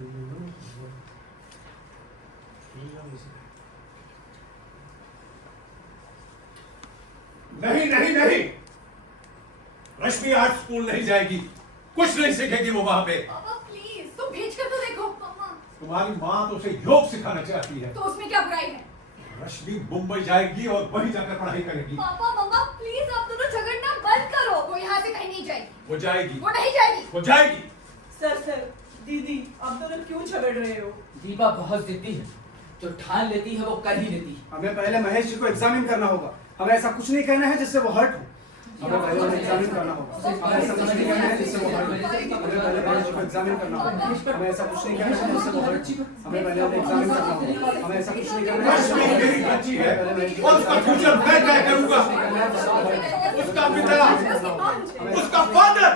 नहीं नहीं नहीं, रश्मि आज स्कूल नहीं जाएगी, कुछ नहीं सीखेगी वो वहां पे। पापा प्लीज तुम भेज कर तो देखो। पापा तुम्हारी माँ तो उसे योग सिखाना चाहती है। तो उसमें क्या बुराई है? रश्मि मुंबई जाएगी और वहीं जाकर पढ़ाई करेगी। पापा मम्मा प्लीज आप दोनों झगड़ना बंद करो। वो यहाँ से कहीं नहीं जाएगी। वो जाएगी। वो नहीं जाएगी। वो जाएगी। सर दीदी आप दोनों क्यों झगड़ रहे हो? दीपा बहुत जिद्दी है, जो ठान लेती है वो कर ही लेती है। हमें पहले महेश जी को एग्जामिन करना होगा। हमें ऐसा कुछ नहीं कहना है जिससे वो हर्ट हो। हमें पहले उन्हें एग्जामिन करना होगा। हमें ऐसा कुछ नहीं कहना है जिससे वो हर्ट हो। हमें पहले महेश जी को एग्जामिन करना होगा। हमें ऐसा कुछ नहीं कहना है जिससे वो हर्ट हो। हमें पहले उन्हें एग्जामिन करना होगा। हमें ऐसा कुछ नहीं कहना है। रश्मि मेरी बच्ची है और उसका फ्यूचर मैं तय करूंगा। उसका पिता, उसका फादर।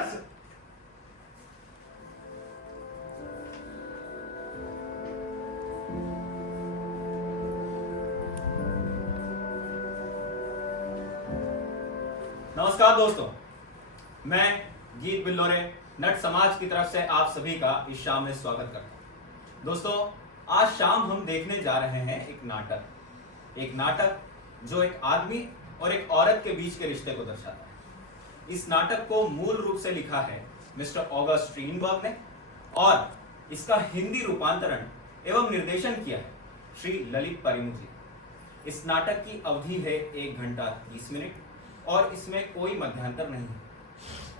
नमस्कार दोस्तों, मैं गीत बिल्लोरे नट समाज की तरफ से आप सभी का इस शाम में स्वागत करता हूं। दोस्तों, आज शाम हम देखने जा रहे हैं एक नाटक जो एक आदमी और एक औरत के बीच के रिश्ते को दर्शाता है। इस नाटक को मूल रूप से लिखा है मिस्टर ऑगस्ट स्ट्रीनबर्ग ने और इसका हिंदी रूपांतरण एवं निर्देशन किया है श्री ललित परिमु जी। इस नाटक की अवधि है 1 घंटा 30 मिनट और इसमें कोई मध्यांतर नहीं है।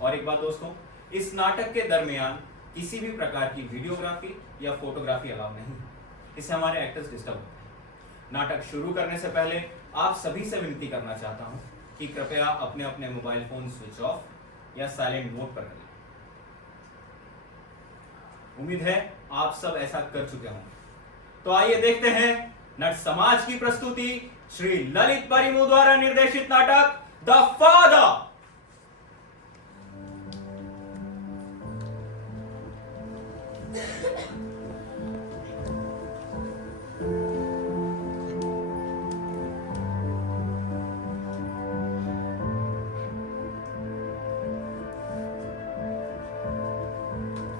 और एक बात दोस्तों, इस नाटक के दरमियान किसी भी प्रकार की वीडियोग्राफी या फोटोग्राफी अलाउ नहीं है। इससे हमारे एक्टर्स डिस्टर्ब होते हैं। नाटक शुरू करने से पहले आप सभी से विनती करना चाहता हूं कि कृपया अपने अपने मोबाइल फोन स्विच ऑफ या साइलेंट मोड पर करें। उम्मीद है आप सब ऐसा कर चुके होंगे। तो आइए देखते हैं नट समाज की प्रस्तुति श्री ललित परिमु द्वारा निर्देशित नाटक the father.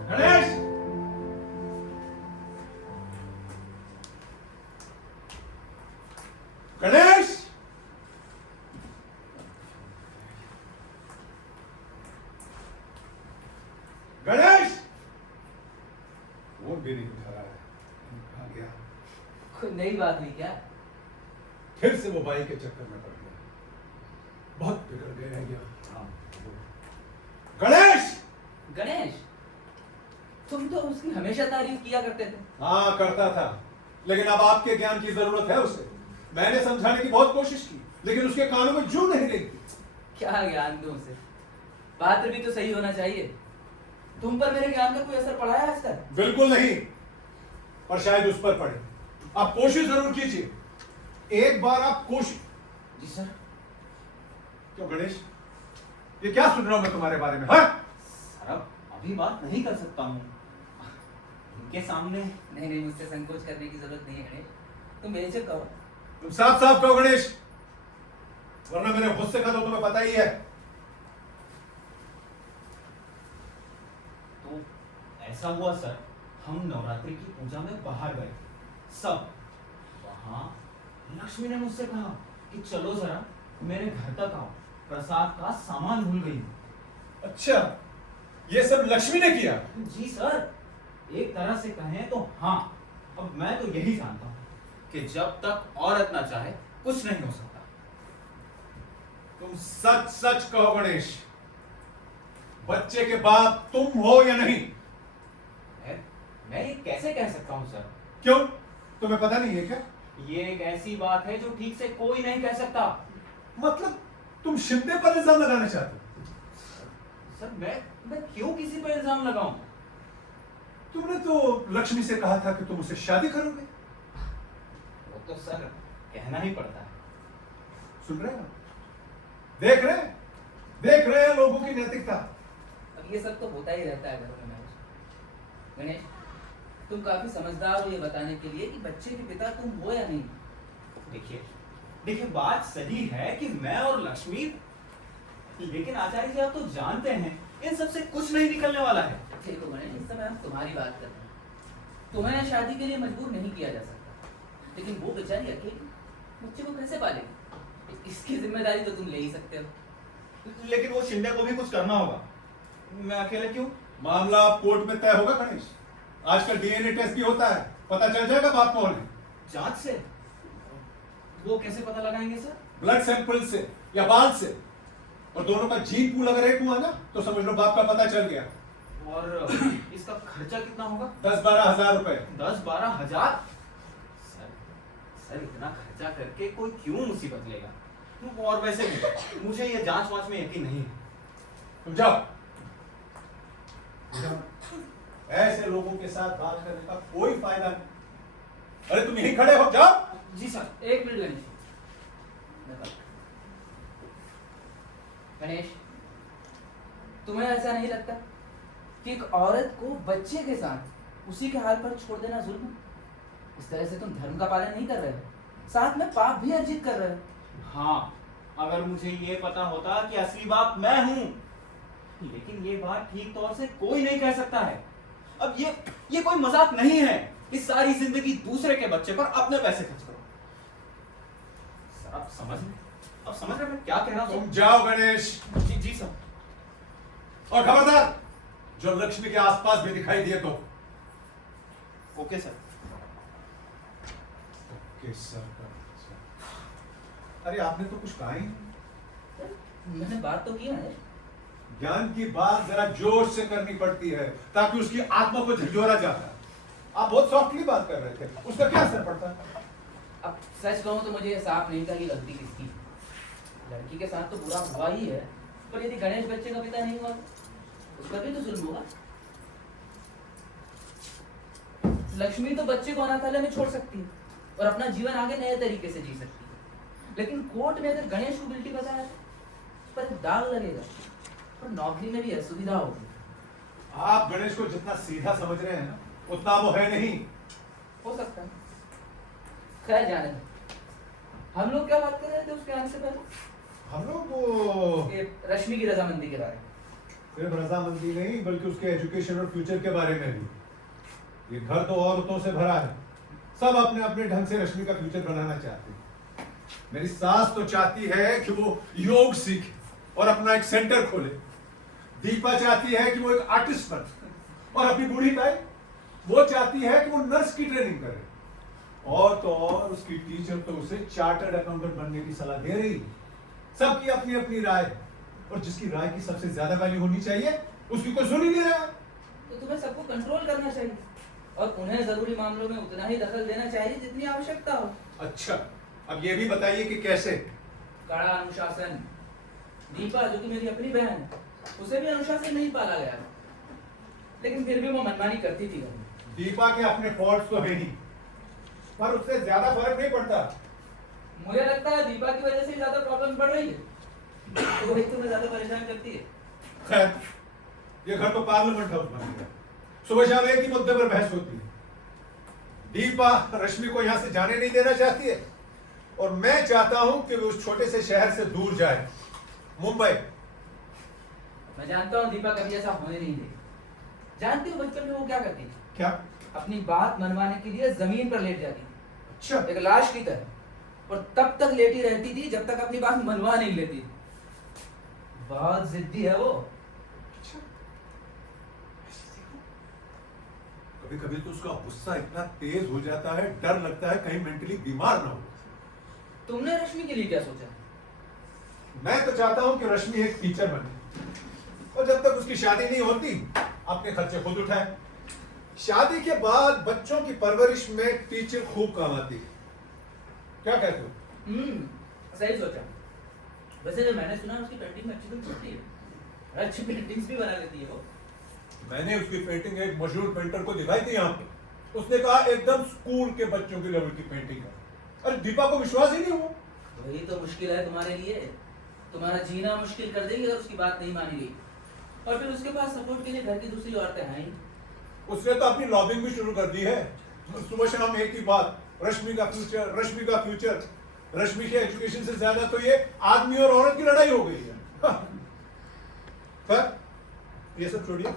Ganesh, Ganesh, Ganesh, phone भी नहीं उठा रहा है। कहाँ गया? कोई नई बात नहीं क्या? फिर से मोबाइल के चक्कर में पड़ गया। बहुत बिगड़ गए हैं यहाँ। गणेश! गणेश, तुम तो उसकी हमेशा तारीफ किया करते थे। हाँ करता था, लेकिन अब आपके ज्ञान की जरूरत है उसे। मैंने समझाने की बहुत कोशिश की, लेकिन उसके कानों में जू नहीं गई। क्या ज्ञान दूं उसे? पात्र भी तो सही होना चाहिए। तुम पर मेरे ज्ञान का कोई असर पड़ा है आज तक? बिल्कुल नहीं, पर शायद उस पर पड़े। आप कोशिश जरूर कीजिए। एक बार आप कोशिश। जी सर। क्यों गणेश, ये क्या सुन रहा हूं मैं तुम्हारे बारे में? हाँ? सर, अब अभी बात नहीं कर सकता हूं इनके सामने। नहीं, मुझसे संकोच करने की जरूरत नहीं है गणेश, तुम बेझिझक कहो। तुम साफ साफ कहो गणेश, वरना मेरे गुस्से का तो तुम्हें पता ही है। तो ऐसा हुआ सर, हम नवरात्रि की पूजा में बाहर गए सब। वहां लक्ष्मी ने मुझसे कहा कि चलो जरा मेरे घर तक आओ, प्रसाद का सामान भूल गई हूं। अच्छा, ये सब लक्ष्मी ने किया? जी सर, एक तरह से कहें तो हाँ। अब मैं तो यही जानता हूं कि जब तक औरत ना चाहे कुछ नहीं हो सकता। तुम सच सच कहो गणेश, बच्चे के बाप तुम हो या नहीं? मैं ये कैसे कह सकता हूं सर? क्यों, तुम्हें पता नहीं है क्या? ये एक ऐसी बात है जो ठीक से कोई नहीं कह सकता। मतलब तुम शिंदे पर इल्जाम लगाना चाहते हो? सर मैं क्यों किसी पर इल्जाम लगाऊं? तुमने तो लक्ष्मी से कहा था कि तुम उससे शादी करोगे। वो तो सर कहना ही पड़ता है। सुन रहे हो? देख रहे हैं लोगों की नैतिकता। अब ये सब तो होता ही रहता है घरों में। गणेश, तुम काफी समझदार हो ये बताने के लिए कि बच्चे के पिता तुम हो या नहीं। देखिए बात सही है कि मैं और लक्ष्मी, लेकिन आचार्य जी आप तो जानते हैं इन सबसे कुछ नहीं निकलने वाला है। देखो गणेश, इस समय हम तुम्हारी बात कर रहे हैं। तुम्हें शादी के लिए मजबूर नहीं किया जा सकता, लेकिन वो बेचारी अकेली बच्चे को कैसे पालेगी? इसकी जिम्मेदारी तो तुम ले ही सकते हो। लेकिन वो शिंदे को भी कुछ करना होगा, मैं अकेले क्यों? मामला कोर्ट में तय होगा गणेश। आजकल डीएनए टेस्ट भी होता है, पता चल जाएगा बाप कौन है। जांच से? वो कैसे पता लगाएंगे सर? ब्लड सैंपल से या बाल से, और दोनों का जीन पूल अगर एक हुआ ना तो समझ लो बाप का पता चल गया। और इसका खर्चा कितना होगा? 10-12 हजार रुपए। 10-12 हजार? सर इतना खर्चा करके कोई क्यों मुसीबत लेगा? और वैसे भी मुझे ये जांच वांच में यकीन नहीं है। तुम जाओ। ऐसे लोगों के साथ बात करने का कोई फायदा नहीं। अरे तुम यहीं खड़े हो, जाओ। जी सर। एक मिनट गणेश। गणेश, तुम्हें ऐसा नहीं लगता कि एक औरत को बच्चे के साथ उसी के हाल पर छोड़ देना जुल्म? इस तरह से तुम धर्म का पालन नहीं कर रहे हो, साथ में पाप भी अर्जित कर रहे हो। हाँ, अगर मुझे ये पता होता कि असली बाप मैं हूं, लेकिन ये बात ठीक तौर से कोई नहीं कह सकता है। अब ये कोई मजाक नहीं है कि सारी जिंदगी दूसरे के बच्चे पर अपने पैसे खर्च करो। सर आप समझ रहे मैं क्या कह रहा हूं? तुम जाओ गणेश। जी सर। और खबरदार, जो लक्ष्मी के आसपास भी दिखाई दिए तो। Okay sir. Okay sir. अरे आपने तो कुछ कहा ही नहीं। मैंने बात तो की है। ज्ञान की बात जरा जोश से करनी पड़ती है ताकि उसकी आत्मा को झंझोरा जाता है। आप बहुत सॉफ्टली बात कर रहे थे, उसका क्या असर पड़ता है? अब सच कहूं तो मुझे साफ नहीं था कि गलती किसकी। लड़की के साथ तो बुरा हुआ ही है, पर यदि गणेश बच्चे का पिता नहीं हुआ उस पर भी तो जुल्म होगा। लक्ष्मी तो बच्चे को अनाथालय में छोड़ सकती है और अपना जीवन आगे नए तरीके से जी सकती है, लेकिन कोर्ट में अगर गणेश को गिल्टी बताया उस पर दाग लगेगा और नौकरी में भी असुविधा होगी। आप गणेश को जितना सीधा समझ रहे हैं ना, उतना वो है नहीं। हो सकता है। खैर जाने दो। हम लोग क्या बात कर रहे थे उसके आने से पहले? हम लोग वो ये रश्मि की रजामंदी के बारे में। सिर्फ रजामंदी नहीं बल्कि उसके एजुकेशन और फ्यूचर के बारे में भी। ये घर तो औरतों से भरा है, सब अपने अपने ढंग से रश्मि का फ्यूचर बनाना चाहते हैं। मेरी सास तो चाहती है कि वो योग सीखे और अपना एक सेंटर खोले। दीपा चाहती है कि वो एक आर्टिस्ट बने, और अपनी बूढ़ी ताई वो चाहती है कि वो नर्स की ट्रेनिंग करे। और तो और उसकी टीचर तो उसे चार्टर्ड अकाउंटेंट बनने की सलाह दे रही है। सबकी अपनी अपनी राय, और जिसकी राय की सबसे ज्यादा वैल्यू होनी चाहिए उसकी कोई सुन ही नहीं रहा। तो तुम्हें सबको कंट्रोल करना चाहिए और उन्हें जरूरी मामलों में उतना ही दखल देना चाहिए जितनी आवश्यकता हो। अच्छा, अब ये भी बताइए कि कैसे? कड़ा अनुशासन। दीपा जो कि मेरी अपनी बहन है, उसे भी अनुशासन नहीं पाला गया, लेकिन फिर भी वो मनमानी करती थी। दीपा के अपने फॉल्ट्स तो है ही, पर उससे ज्यादा फर्क नहीं पड़ता। मुझे लगता है दीपा की वजह से ज्यादा प्रॉब्लम बढ़ रही है, तो वही तुम्हें ज्यादा परेशान करती है। खैर, ये घर तो पार्लियामेंट हाउस बन गया, सुबह शाम एक ही मुद्दे पर बहस होती है। दीपा रश्मि को यहाँ से जाने नहीं देना चाहती है, और मैं चाहता हूँ कि वो उस छोटे से शहर से दूर जाए, मुंबई। मैं जानता हूँ दीपा कभी ऐसा होने नहीं देगी। जानती हो बचपन में वो क्या करती थी? क्या? अपनी बात मनवाने के लिए जमीन पर लेट जाती थी, अच्छा, एक लाश की तरह, और तब तक लेटी रहती थी जब तक अपनी बात मनवा नहीं लेती। बहुत जिद्दी है वो। कभी कभी तो उसका गुस्सा इतना तेज हो जाता है, डर लगता है कहीं मेंटली बीमार ना हो। तुमने रश्मि के लिए क्या सोचा? मैं तो चाहता हूँ कि रश्मि एक टीचर बने, और जब तक उसकी शादी नहीं होती अपने खर्चे खुद उठाए। शादी के बाद बच्चों की परवरिश में टीचर खूब काम आती है। क्या कहते हो? सही सोचा। वैसे जो मैंने सुना उसकी पेंटिंग अच्छी तो होती है, अच्छी पेंटिंग्स भी बना लेती है वो। मैंने उसकी पेंटिंग एक मशहूर पेंटर को दिखाई थी यहाँ पे, उसने कहा एकदम स्कूल के बच्चों की लेवल की पेंटिंग है। अरे दीपा को विश्वास ही नहीं हुआ। वही तो मुश्किल है तुम्हारे लिए, तुम्हारा जीना मुश्किल कर देगी अगर उसकी बात नहीं मानी गई। और फिर उसके पास सपोर्ट के लिए घर की दूसरी औरतें हैं ही। उसने तो अपनी लॉबिंग भी शुरू कर दी है। सुबह शाम एक ही बात, रश्मि का फ्यूचर, रश्मि का फ्यूचर। रश्मि के एजुकेशन से ज्यादा तो ये आदमी और औरत की लड़ाई हो गई है। पर ये सब छोड़िए,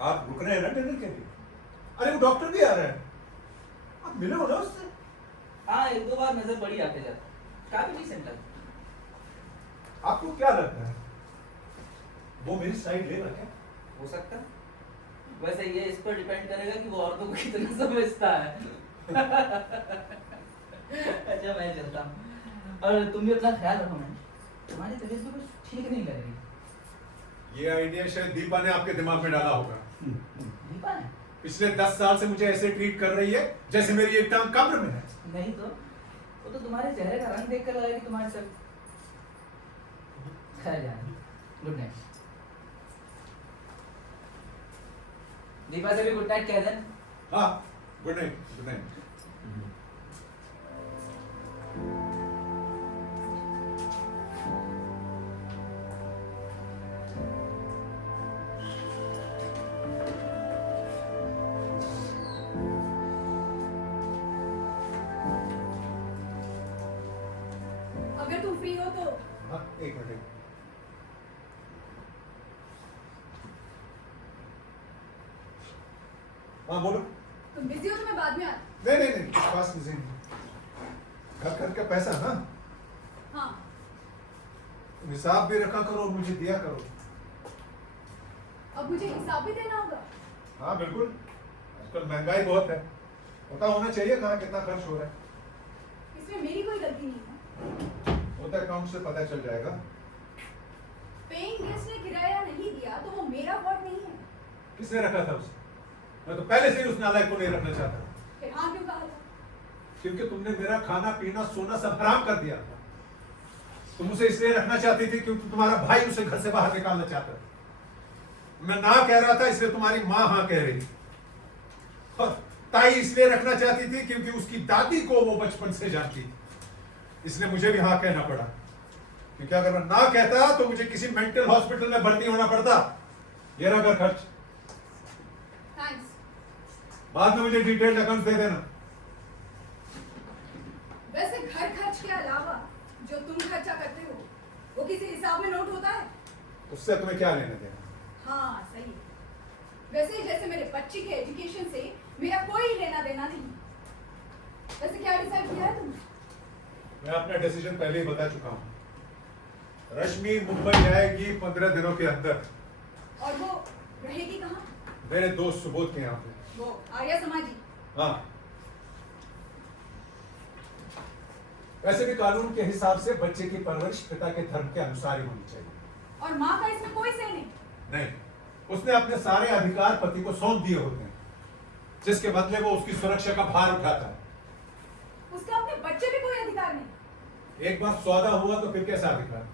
आप रुक रहे हैं ना डिनर के लिए? अरे वो डॉक्टर भी आ रहा है, आप मिले हो ना उससे? हाँ, एक दो बार नजर पड़ी आते जाते, काफी डिसेंट लगता। आपको क्या लगता है वो मेरी साइड ले रहा है? हो सकता है। वैसे ये इस पर डिपेंड करेगा कि वो औरतों को कितना समझता है। अच्छा, मैं चलता हूँ और तुम भी अपना ख्याल रखो। मैम, तुम्हारी तबीयत भी कुछ ठीक नहीं लग रही। ये आइडिया शायद दीपा ने आपके दिमाग में डाला होगा। दीपा ने? पिछले 10 साल से मुझे ऐसे ट्रीट कर रही है जैसे मेरी एक टांग कब्र में है। नहीं तो वो तो तुम्हारे चेहरे का रंग देख कर लगा कि तुम्हारे सब खैर जाए। Good night. दीपा से भी गुड नाइट कह दें। हाँ, गुड नाइट, गुड नाइट। अगर तुम फ्री हो तो हाँ, एक मिनट। हाँ बोलो। तुम बिजी हो तो मैं बाद में आती। नहीं नहीं नहीं, इस पास मुझे नहीं। घर घर का पैसा ना, हाँ, तुम हिसाब भी रखा करो और मुझे दिया करो। अब मुझे हिसाब भी देना होगा। हाँ बिल्कुल, आजकल महंगाई बहुत है, पता होना चाहिए कहाँ कितना खर्च हो रहा है। इसमें मेरी कोई गलती नहीं है। वो तो अकाउंट से पता चल जाएगा। पेइंग गेस्ट ने किराया नहीं दिया तो वो मेरा फॉल्ट नहीं है। किसने रखा था उसे? मैं तो पहले से ही उस नालायक को नहीं रखना चाहता, फिर हाँ क्यों कहा था? क्योंकि तुमने मेरा खाना पीना सोना सब हराम कर दिया था। तुम उसे इसलिए रखना चाहती थी क्योंकि तुम्हारा भाई उसे घर से बाहर निकालना चाहता था। मैं ना कह रहा था इसलिए तुम्हारी माँ हाँ कह रही थी। और ताई इसलिए रखना चाहती थी क्योंकि उसकी दादी को वो बचपन से जानती थी, इसलिए मुझे भी हाँ कहना पड़ा। क्योंकि अगर मैं ना कहता तो मुझे किसी मेंटल हॉस्पिटल में भर्ती होना पड़ता। ये रहा घर खर्च। थैंक्स। बाद में मुझे डिटेल्ड अकाउंट दे देना। वैसे घर खर्च के अलावा जो तुम खर्चा करते हो वो किसी हिसाब में नोट होता है? उससे तुम्हें क्या लेना देना? हाँ सही है। वैसे जैसे मेरे बच्ची के एजुकेशन से मेरा कोई लेना देना नहीं। वैसे क्या डिसाइड किया है तुमने? मैं अपना डिसीजन पहले ही बता चुका हूँ। रश्मि मुंबई जाएगी 15 दिनों के अंदर। और वो रहेगी कहाँ? मेरे दोस्त सुबोध के यहाँ पे। वो आर्या समाजी। हाँ, वैसे भी कानून के हिसाब से बच्चे की परवरिश पिता के धर्म के अनुसार ही होनी चाहिए। और माँ का इसमें कोई सही नहीं। नहीं, उसने अपने सारे अधिकार पति को सौंप दिए होते हैं, जिसके बदले वो उसकी सुरक्षा का भार उठाता है। उसका अपने बच्चे पे कोई अधिकार नहीं। एक बार सौदा हुआ तो फिर कैसा अधिकार?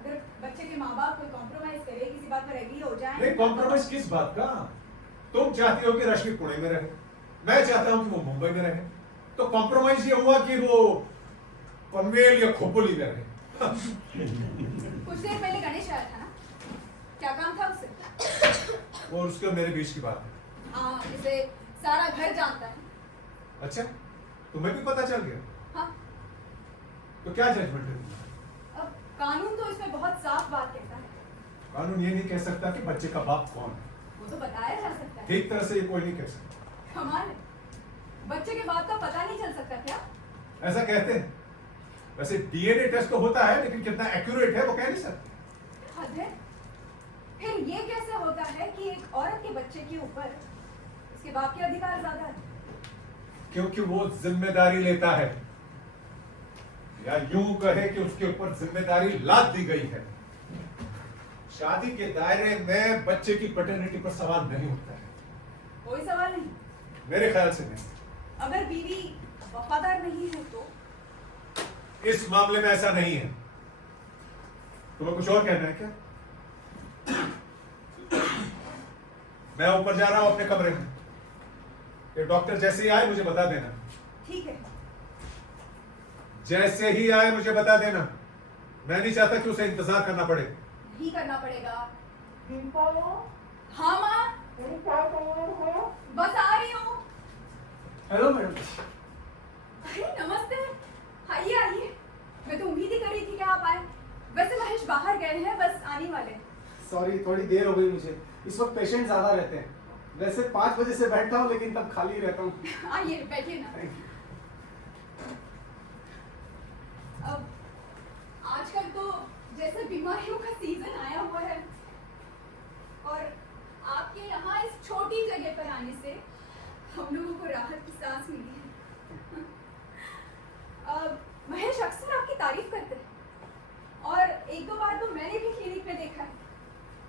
अगर बच्चे के माँ बाप कोई कॉम्प्रोमाइज करे, किसी बात पर एग्री हो जाए। नहीं, कॉम्प्रोमाइज किस बात का? तुम चाहती हो कि रश्मि पुणे में रहे, मैं चाहता हूं कि वो मुंबई में रहे, तो कॉम्प्रोमाइज ये हुआ कि वो पनवेल या खोपोली में रहे। कुछ देर पहले गणेश आया था ना, क्या काम था उससे? वो उसके और मेरे बीच की बात है। हाँ, जिसे सारा घर जानता है। अच्छा, तुम्हें भी पता चल गया? हाँ, तो क्या जजमेंट है तुम्हारा? अब कानून तो इसमें बहुत साफ बात कहता है। कानून ये नहीं कह सकता कि बच्चे का बाप कौन है। वो तो बताया जा सकता है। ठीक तरह से ये कोई नहीं कह सकता। कमाल है, बच्चे के बाप का पता नहीं चल सकता क्या? ऐसा कहते हैं। वैसे डीएनए टेस्ट तो होता है, लेकिन कितना एक्यूरेट है वो कह नहीं सकते। हद है। फिर ये कैसे होता है कि एक औरत के बच्चे के ऊपर उसके बाप के अधिकार ज्यादा है? क्योंकि वो जिम्मेदारी लेता है, या यूं कहे कि उसके ऊपर जिम्मेदारी लाद दी गई है। शादी के दायरे में बच्चे की पैटर्निटी पर सवाल नहीं उठता है। कोई सवाल नहीं। मेरे ख्याल से नहीं। अगर बीवी वफादार नहीं है तो? इस मामले में ऐसा नहीं है। तुम्हें कुछ और कहना है क्या? मैं ऊपर जा रहा हूं अपने कमरे में। ये डॉक्टर जैसे ही आए मुझे बता देना। ठीक है। जैसे ही आए मुझे बता देना। मैं नहीं चाहता कि उसे इंतजार करना पड़े। नहीं करना पड़ेगा। हाँ माँ, बस आ रही हूँ। Hello madam. अरे नमस्ते, आइए आइए। मैं तो उम्मीद ही कर रही थी कि आप आए। वैसे महेश बाहर गए हैं, बस आने वाले हैं। सॉरी, थोड़ी देर हो गई मुझे। इस वक्त पेशेंट ज्यादा रहते हैं। वैसे 5 बजे से बैठता हूँ लेकिन तब खाली रहता हूँ। आइए बैठिए ना। Thank you. अब आजकल तो जैसे बीमारियों का सीजन आया हुआ है और आपके यहाँ इस छोटी जगह पर आने से हम लोगों को राहत की सांस मिली है। महेश अक्सर आपकी तारीफ करते हैं और एक दो बार तो मैंने भी क्लिनिक में देखा है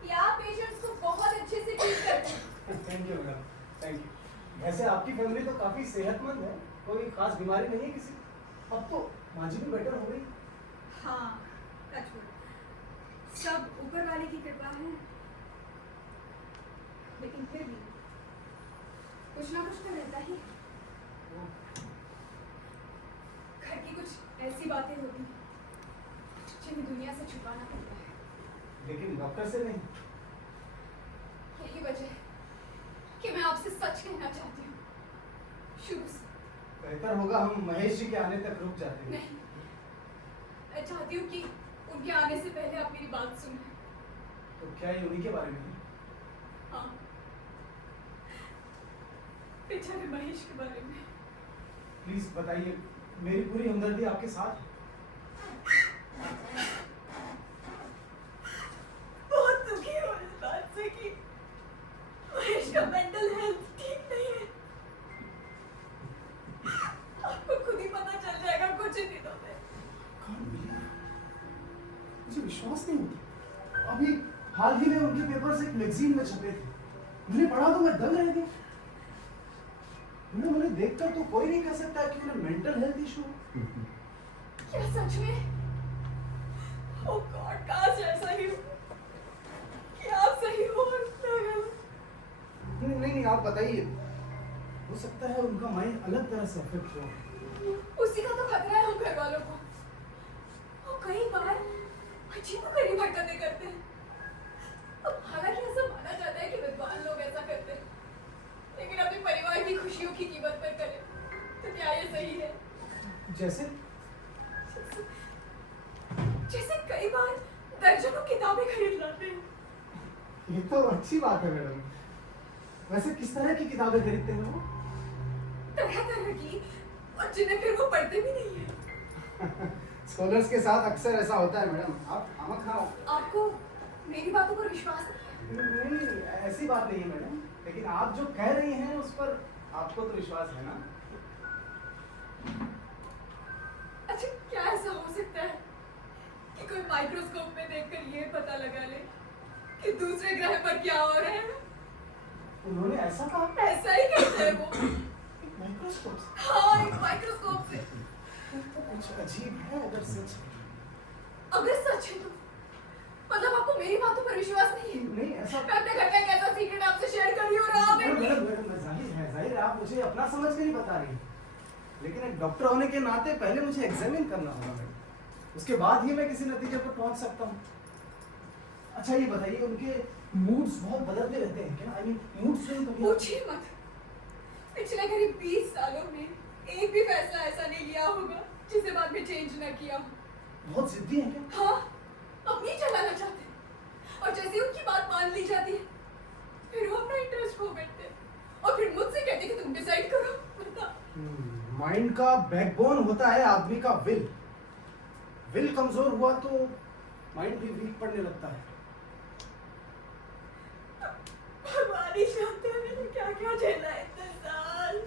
कि आप पेशेंट्स को बहुत अच्छे से ट्रीट करते हैं। Thank you madam, thank you. वैसे आपकी फैमिली तो काफी सेहतमंद है, कोई खास बीमारी नहीं है किसी। अब तो माँ जी भी बेटर हो गई। हाँ, सब ऊपर वाले की कृपा है, लेकिन फिर भी कुछ ना कुछ तो रहता ही है। घर की कुछ ऐसी बातें होती हैं जिन्हें दुनिया से छुपाना पड़ता है। लेकिन डॉक्टर से नहीं। यही वजह है कि मैं आपसे सच कहना चाहती हूँ शुरू से। बेहतर होगा हम महेश जी के आने तक रुक जाते हैं। नहीं, मैं चाहती हूँ कि उनके आने से पहले आप मेरी बात सुनें। तो क्या ये उन्हीं के बारे में है? हाँ, बेचारे महेश के बारे में। प्लीज बताइए, मेरी पूरी हमदर्दी आपके साथ है। बहुत दुखी हूँ इस बात से कि महेश का मेंटल हेल्थ ठीक नहीं है। आपको खुद ही पता चल जाएगा कुछ ही दिनों में। मुझे विश्वास नहीं होता। अभी हाल ही में उनके पेपर्स एक मैगजीन में छपे थे, मैंने पढ़ा तो मैं दंग रह गया। उन्हें देखकर तो कोई नहीं कह सकता कि उन्हें मेंटल हेल्थ इशू। क्या सच में? ओह गॉड, काश ऐसा ही हो कि आप सही हो और मैं गलत। नहीं, आप बताइए। हो सकता है उनका माइंड अलग तरह से अफेक्ट हो। उसी का तो खतरा है हम घर वालों को। वो कई बार अजीबोगरीब हरकतें करते हैं। अब हालांकि ऐसा माना जाता है कि विद्वान लोग ऐसा करते हैं, लेकिन अपने परिवार की खुशियों की कीमत पर करें तो क्या ये सही है? जैसे जैसे कई बार दर्जनों किताबें खरीद लाते हैं। ये तो अच्छी बात है मैडम। वैसे किस तरह की किताबें खरीदते हैं वो? तरह तरह की, और जिन्हें फिर वो पढ़ते भी नहीं है। स्कॉलर्स के साथ अक्सर ऐसा होता है मैडम। आप खामखा आपको मेरी बातों पर विश्वास नहीं है? नहीं, ऐसी बात नहीं है मैडम, लेकिन आप जो कह रही हैं उस पर आपको तो विश्वास है ना? अच्छा, क्या ऐसा हो सकता है कि कोई माइक्रोस्कोप में देखकर ये पता लगा ले कि दूसरे ग्रह पर क्या हो रहा है? उन्होंने ऐसा कहा? ऐसा ही कहते हैं वो। माइक्रोस्कोप से? हाँ, एक माइक्रोस्कोप से। तो कुछ अजीब है अगर सच है। अगर सच है तो मतलब आपको मेरी बातों पर विश्वास नहीं है? नहीं ऐसा। मैं अपने घर का एक ऐसा सीक्रेट आपसे शेयर कर रही हूँ और आप मैडम, जाहिर है आप मुझे अपना समझ के नहीं बता रही, लेकिन एक डॉक्टर होने के नाते पहले मुझे एग्जामिन करना होगा मैडम, उसके बाद ही मैं किसी नतीजे पर पहुंच सकता हूँ। अच्छा ये बताइए, उनके मूड्स बहुत बदलते रहते हैं क्या? आई मीन मूड स्विंग कभी? पूछिए मत। पिछले करीब 20 सालों में एक भी फैसला ऐसा नहीं लिया होगा जिसे बाद में चेंज न किया हो। बहुत जिद्दी है क्या? हाँ, अपनी चलाना चाहते हैं और जैसे उनकी बात मान ली जाती है फिर वो अपना इंटरेस्ट खो बैठते हैं और फिर मुझसे कहते हैं कि तुम डिसाइड करो। बता। माइंड का बैकबोन होता है आदमी का विल। विल कमजोर हुआ तो माइंड भी वीक पड़ने लगता है। भगवान ही जानते हैं मैंने क्या क्या झेला है इतने साल।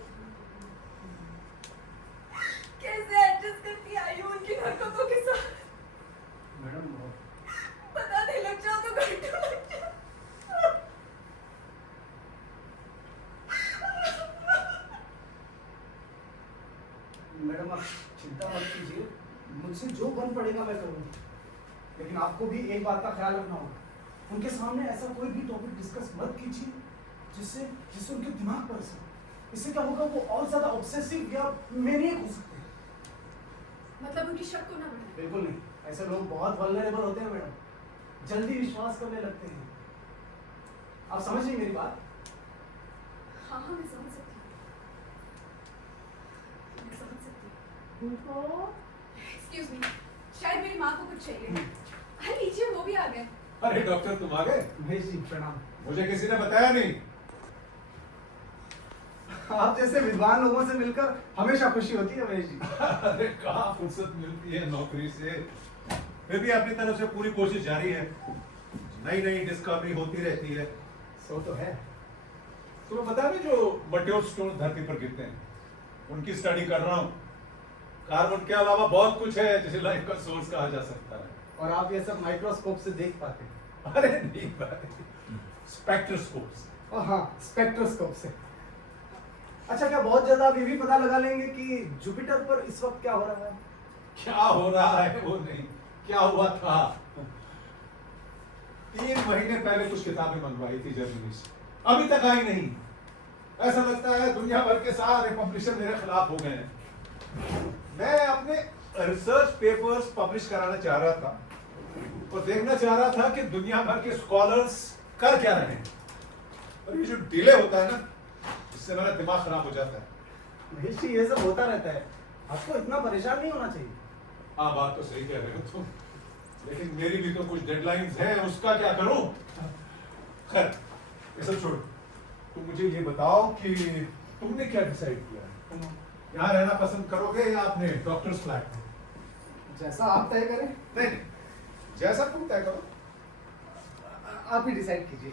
कैसे एडजस्ट करती आई हूँ उनकी हरकतों के साथ। मैडम बताने लग जाओ तो घंटों लग जाओ। मैडम आप चिंता मत कीजिए, मुझसे जो बन पड़ेगा मैं करूँगी, लेकिन आपको भी एक बात का ख्याल रखना होगा, उनके सामने ऐसा कोई भी टॉपिक डिस्कस मत कीजिए जिससे उनके दिमाग पर असर। इससे क्या होगा, वो और ज्यादा ऑब्सेसिव या मैनिएक हो सकते हैं। मतलब उनकी शक को ना बढ़ाए। बिल्कुल नहीं, ऐसे लोग बहुत वल्नरेबल होते हैं मैडम, जल्दी विश्वास करने लगते हैं। आप समझ रही मेरी बात? हाँ हाँ, मैं समझ सकती हूँ, मैं समझ सकती हूँ। एक्सक्यूज मी, शायद मेरी माँ को कुछ चाहिए। हाँ लीजिए, वो भी आ गए। अरे डॉक्टर तुम आ गए? महेश जी प्रणाम। मुझे किसी ने बताया नहीं। आप जैसे विद्वान लोगों से मिलकर हमेशा खुशी होती है महेश जी। अरे कहाँ फुर्सत मिलती है नौकरी से, फिर भी अपनी तरफ से पूरी कोशिश जारी है, नई नई डिस्कवरी होती रहती है। सो तो है। तुम्हें पता है जो मट्योर स्टोन धरती पर गिरते हैं उनकी स्टडी कर रहा हूँ। कार्बन के अलावा बहुत कुछ है जिसे लाइफ का सोर्स कहा जा सकता है। और आप ये सब माइक्रोस्कोप से देख पाते हैं? अरे नहीं भाई, स्पेक्ट्रोस्कोप से। और हाँ, स्पेक्ट्रोस्कोप से। अच्छा, क्या बहुत जल्द आप ये भी पता लगा लेंगे कि जुपिटर पर इस वक्त क्या हो रहा है? क्या हो रहा है वो नहीं, क्या हुआ था। 3 महीने पहले कुछ किताबें मंगवाई थी जर्मनी से, अभी तक आई नहीं। ऐसा लगता है दुनिया भर के सारे पब्लिशर मेरे खिलाफ हो गए हैं। मैं अपने रिसर्च पेपर्स पब्लिश कराना चाह रहा था और देखना चाह रहा था कि दुनिया भर के स्कॉलर्स कर क्या रहे हैं। और ये जो डिले होता है ना, इससे मेरा दिमाग खराब हो जाता है। महेश जी, ये सब होता रहता है, आपको इतना परेशान नहीं होना चाहिए। हाँ, बात तो सही कह रहे हो तुम, लेकिन मेरी भी तो कुछ डेडलाइंस हैं, उसका क्या करूं। खैर, ये सब छोड़ो, तुम मुझे ये बताओ कि तुमने क्या डिसाइड किया है। तुम यहाँ रहना पसंद करोगे या अपने डॉक्टर्स फ्लैट में? जैसा आप तय करें। नहीं नहीं, जैसा तुम तय करो। आप ही डिसाइड कीजिए।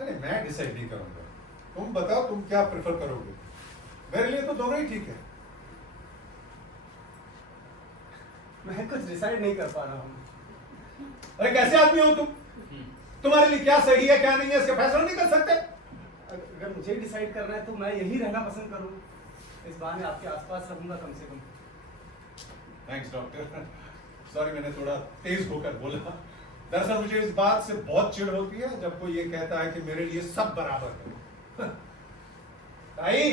नहीं, मैं डिसाइड नहीं करूंगा, तुम बताओ तुम क्या प्रेफर करोगे। मेरे लिए तो दोनों ही ठीक है। मैं कुछ डिसाइड नहीं कर पा रहा हूँ। अरे कैसे आदमी हो तुम, तुम्हारे लिए क्या सही है क्या नहीं है इसका फैसला नहीं कर सकते। अगर मुझे डिसाइड करना है तो मैं यही रहना पसंद करूँगा। इस बहाने आपके आसपास रहूंगा कम से कम। थैंक्स डॉक्टर, सॉरी मैंने थोड़ा तेज होकर बोला। दरअसल मुझे इस बात से बहुत चिढ़ होती है जब कोई ये कहता है कि मेरे लिए सब बराबर है। ताई,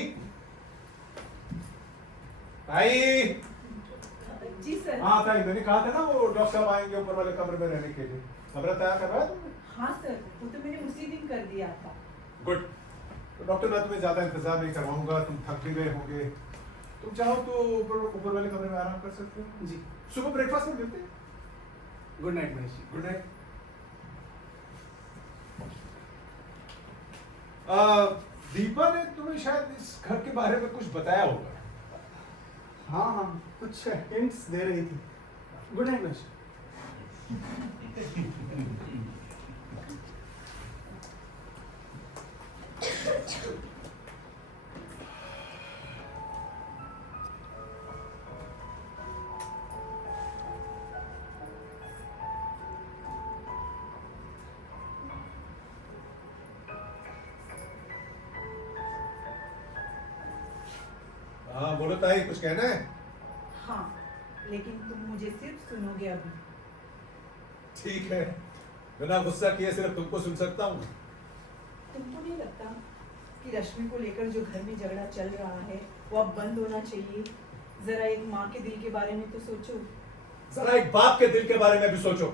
ताई। जी सर। हाँ ताई, मैंने कहा था ना वो डॉक्टर साहब आएंगे ऊपर वाले कमरे में रहने के लिए, कमरा तैयार करवाया तुमने? हाँ सर, वो तो मैंने उसी दिन कर दिया था। गुड। तो डॉक्टर मैं तुम्हें ज्यादा इंतजार नहीं करवाऊंगा, तुम थक भी गए होंगे। तुम चाहो तो ऊपर वाले कमरे में आराम कर सकते हो। जी। सुबह ब्रेकफास्ट में मिलते हैं। Good night Mahesh ji. Good night. Deepa ने तुम्हें शायद इस घर के बारे में कुछ बताया होगा। हाँ हाँ, कुछ हिंट्स दे रही थी। Good night Mahesh. हाँ बोलो ताई, कुछ कहना है? हाँ, लेकिन तुम मुझे सिर्फ सुनोगे अभी। ठीक है, बिना गुस्सा किए सिर्फ तुमको सुन सकता हूँ। तुमको नहीं लगता कि रश्मि को लेकर जो घर में झगड़ा चल रहा है वो अब बंद होना चाहिए? जरा एक माँ के दिल के बारे में तो सोचो। जरा एक बाप के दिल के बारे में भी सोचो।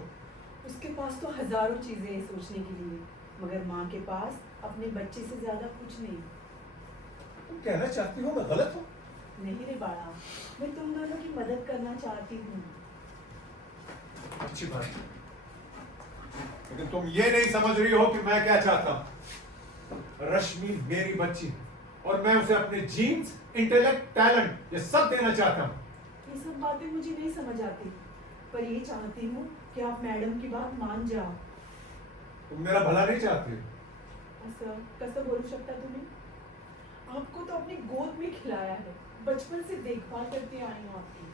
उसके पास तो हजारों चीजें हैं सोचने के लिए, मगर माँ के पास अपने बच्चे से ज्यादा कुछ नहीं। तुम कहना चाहती हो मैं गलत हूँ? नहीं रे बाड़ा, मैं तुम दोनों की मदद करना चाहती हूँ। अच्छी बात है, लेकिन तुम ये नहीं समझ रही हो कि मैं क्या चाहता हूँ। रश्मि मेरी बच्ची है और मैं उसे अपने जीन्स, इंटेलेक्ट, टैलेंट ये सब देना चाहता हूँ। ये सब बातें मुझे नहीं समझ आती, पर ये चाहती हूँ कि आप मैडम की बात मान जाओ। तुम मेरा भला नहीं चाहते। असं कसं बोलू शकता तुम्ही? आपको तो अपनी गोद में खिलाया है, बचपन से देखभाल करती आई हूँ आपकी।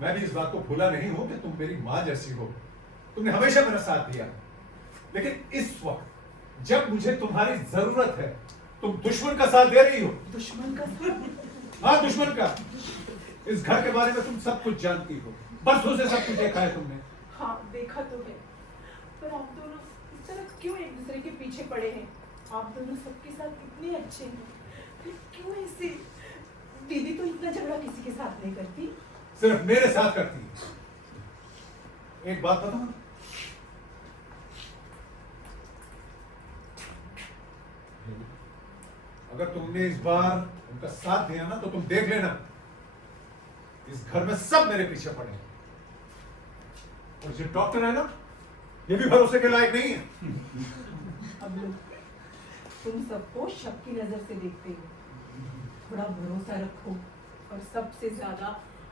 मैं भी इस बात को भूला नहीं हूं कि तुम मेरी माँ जैसी हो, तुमने हमेशा मेरा साथ दिया। लेकिन इस वक्त जब मुझे तुम्हारी जरूरत है, तुम दुश्मन का साथ दे रही हो। दुश्मन का साथ? हाँ, दुश्मन का। इस घर के बारे में तुम सब कुछ जानती हो, बरसों से सब कुछ देखा है तुमने। हाँ, देखा तो है, पर आप दोनों इस तरह क्यों एक दूसरे के पीछे पड़े हैं? आप दोनों सबके साथ इतने अच्छे हैं, फिर क्यों ऐसे? दीदी तो इतना झगड़ा किसी के साथ नहीं करती। सिर्फ मेरे साथ करती है। एक बात बताओ, अगर तुमने इस बार उनका साथ दिया ना तो तुम देख लेना, इस घर में सब मेरे पीछे पड़े हैं। और जो डॉक्टर है ना, ये भी भरोसे के लायक नहीं है। अब लो, तुम सबको शक की नजर से देखते हो। थोड़ा भरोसा रखो और सबसे ज्यादा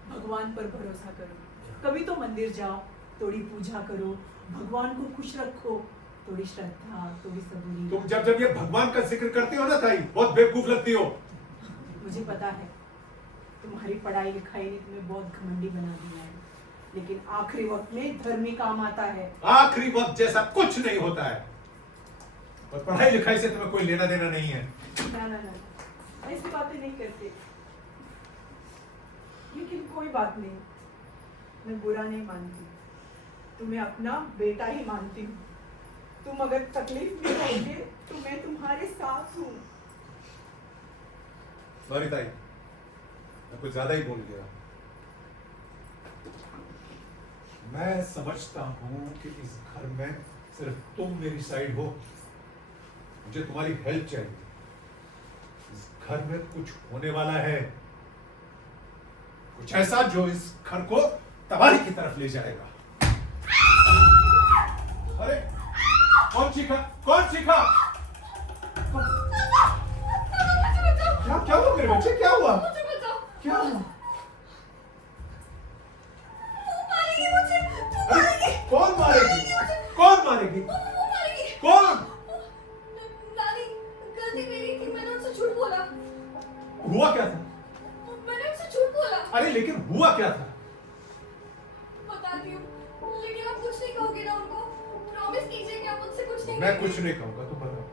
भगवान पर भरोसा करो। कभी तो मंदिर जाओ, थोड़ी पूजा करो, भगवान को खुश रखो, थोड़ी श्रद्धा, थोड़ी सबूरी। तुम जब जब ये भगवान का जिक्र करती हो ना ताई, बहुत बेवकूफ लगती हो। मुझे पता है तुम्हारी पढ़ाई लिखाई ने तुम्हें बहुत घमंडी बना दिया है, लेकिन आखिरी वक्त में धर्म ही काम आता है। आखिरी वक्त जैसा कुछ नहीं होता है, और पढ़ाई लिखाई से तुम्हें कोई लेना देना नहीं है। ना ना ना, ऐसी बातें नहीं करते। लेकिन कोई बात नहीं, मैं बुरा नहीं मानती, तुम्हें अपना बेटा ही मानती हूँ। तुम अगर तकलीफ में रहोगे तो मैं तुम्हारे साथ हूँ। सॉरी ताई, मैं कुछ ज्यादा ही बोल गया। मैं समझता हूं कि इस घर में सिर्फ तुम मेरी साइड हो, मुझे तुम्हारी हेल्प चाहिए। इस घर में कुछ होने वाला है, कुछ ऐसा जो इस घर को तबाही की तरफ ले जाएगा। अरे कौन चीखा? कौन चीखा? क्या क्या हुआ मेरे बच्चे? क्या हुआ? मुझे बचाओ। क्या हुआ? वो मारेगी मुझे, वो अरे, मारेगी। कौन मारेगी? कौन मारेगी? वो मारेगी। कौन? नानी, गलती मेरी थी, मैंने उनसे झूठ बोला। हुआ क्या था? मैंने उनसे झूठ बोला। अरे लेकिन हुआ क्या था? बताती हूँ, लेकिन आप कुछ नहीं कहोगे ना उनको? प्रॉमिस कीजिए कि आप मुझसे कुछ नहीं मैं कहेंगे। कुछ नहीं कहूंगा, तुम बताओ।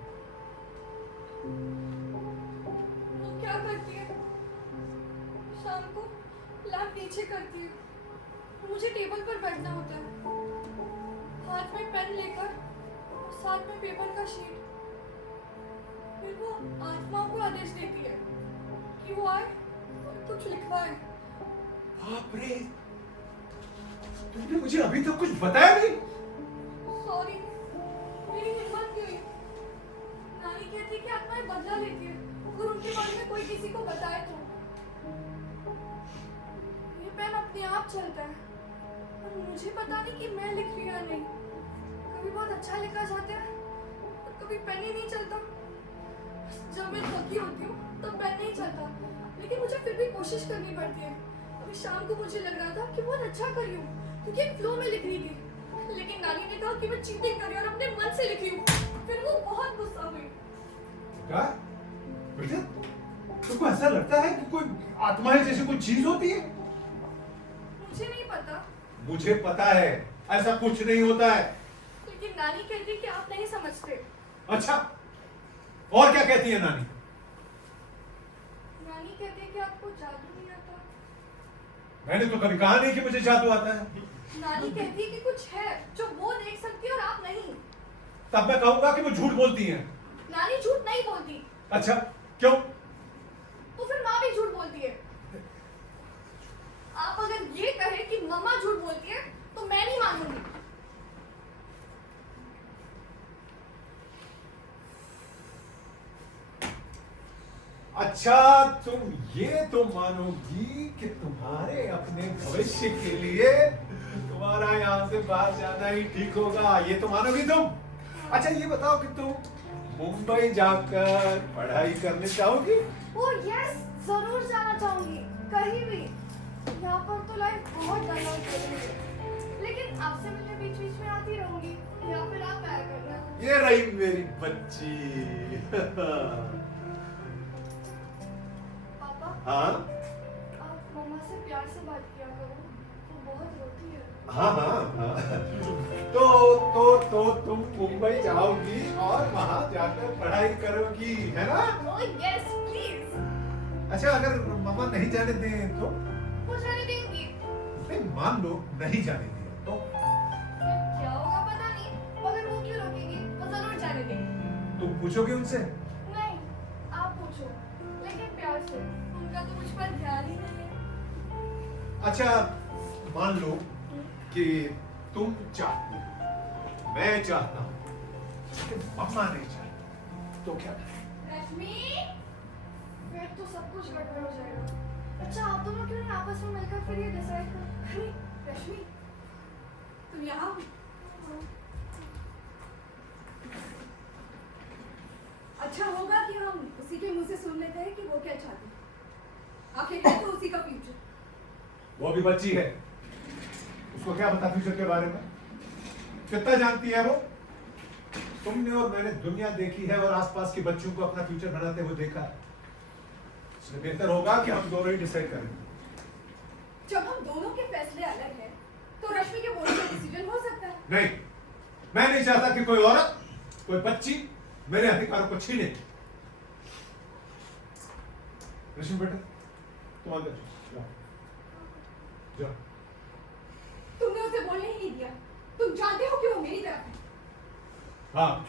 वो क्या करती है? शाम को लैब नीचे करती है, मुझे टेबल पर बैठना होता है, हाथ में पेन लेकर और साथ में पेपर का शीट। फिर वो आत्माओं को आदेश देती है कि वो आए और कुछ लिखवाए। बाप रे, तुमने मुझे अभी तक कुछ बताया नहीं। सॉरी, मेरी हिम्मत नहीं हुई। नानी कहती है कि आत्माएं बदला लेती है अगर उनके बारे में कोई किसी को बताए तो। ये पेन अपने आप चलता है और मुझे पता नहीं कि मैं लिख रही या नहीं। कभी बहुत अच्छा लिखा जाता है और कभी पेन ही नहीं चलता। जब मैं थकी होती हूँ तब पेन नहीं चलता, लेकिन मुझे फिर भी कोशिश करनी पड़ती है। अभी शाम को मुझे लग रहा था कि बहुत अच्छा कर रही हूँ क्योंकि एक फ्लो में लिख रही थी, लेकिन नानी ने कहा कि मैं चीटिंग कर रही हूँ और अपने मन से लिख रही हूँ। फिर वो बहुत गुस्सा हुई। क्या? बेटा, तुमको ऐसा लगता है कि कोई आत्माएं जैसी कोई चीज होती है? मुझे नहीं पता, मुझे पता है, ऐसा कुछ नहीं होता है। लेकिन नानी कहती है कि आप नहीं समझते। अच्छा, और क्या कहती है नानी? नानी कहती है कि आपको जादू नहीं आता। मैंने तो कभी कहा नहीं कि मुझे जादू आता है। नानी कहती है कि कुछ है जो वो देख सकती है और आप नहीं। तब मैं कहूंगा कि वो झूठ बोलती है। नानी झूठ नहीं बोलती। अच्छा, क्यों? तो फिर माँ भी झूठ बोलती है। आप अगर ये कहे कि मम्मा झूठ बोलती है तो मैं नहीं मानूंगी। अच्छा, तुम ये तो मानोगी कि तुम्हारे अपने भविष्य के लिए तुम्हारा यहाँ से बाहर जाना ही ठीक होगा, ये तो मानोगी तुम? अच्छा, ये बताओ कि तुम मुंबई जाकर पढ़ाई करने चाहोगी? ओ यस, जरूर जाना चाहूंगी, कहीं भी। यहाँ पर तो लाइफ बहुत डल और बोरिंग है, लेकिन आपसे मिलने बीच बीच में आती रहूंगी, या फिर आप आया करना। ये रही मेरी बच्ची। पापा, हाँ आप मम्मा से प्यार से बात किया करो, वो बहुत रोती है। हाँ हाँ हाँ। तो तुम मुंबई जाओगी और वहां जाकर पढ़ाई करोगी, है ना? ओ यस, प्लीज। अच्छा, अगर मामा नहीं जाने दें तो? वो जाने देंगी। नहीं, मान लो नहीं जाने दिया तो? क्या होगा पता नहीं, मगर वो क्यों रोकेंगी? वो जरूर जाने देंगी। तुम पूछोगे उनसे? नहीं, आप पूछो, लेकिन प्यार से। उनका तो मुझ पर ध्यान ही नहीं है। अच्छा, मान लो कि तुम चाहती हो, मैं चाहता हूँ, लेकिन मम्मा नहीं चाहती, तो क्या करें? रश्मि, फिर तो सब कुछ गड़बड़ हो जाएगा। अच्छा, आप दोनों क्यों नहीं आपस में मिलकर फिर ये डिसाइड कर? अरे रश्मि, तुम यहाँ हो? अच्छा होगा कि हम उसी के मुंह से सुन लेते हैं कि वो क्या चाहती है। आखिर है तो उसी का फ्यूचर। वो भी बच्ची है, उसको क्या पता फ्यूचर के बारे में? कितना जानती है वो? तुमने और मैंने दुनिया देखी है और आसपास की बच्चियों को अपना फ्यूचर बनाते हुए देखा है। इसलिए बेहतर होगा कि हम दोनों ही डिसाइड करें। जब हम दोनों के फैसले अलग हैं, तो रश्मि के बोलने का डिसीजन हो सकता है। नहीं, मैं नहीं चाहता कि कोई औरत, कोई बच्ची मेरे अधिकारों को छीने। रश्मि बेटा, तुम अंदर जाओ, जाओ। तुमने उसे बोलने ही नहीं दिया। तुम जानते हो कि वो मेरी तरफ है। हाँ,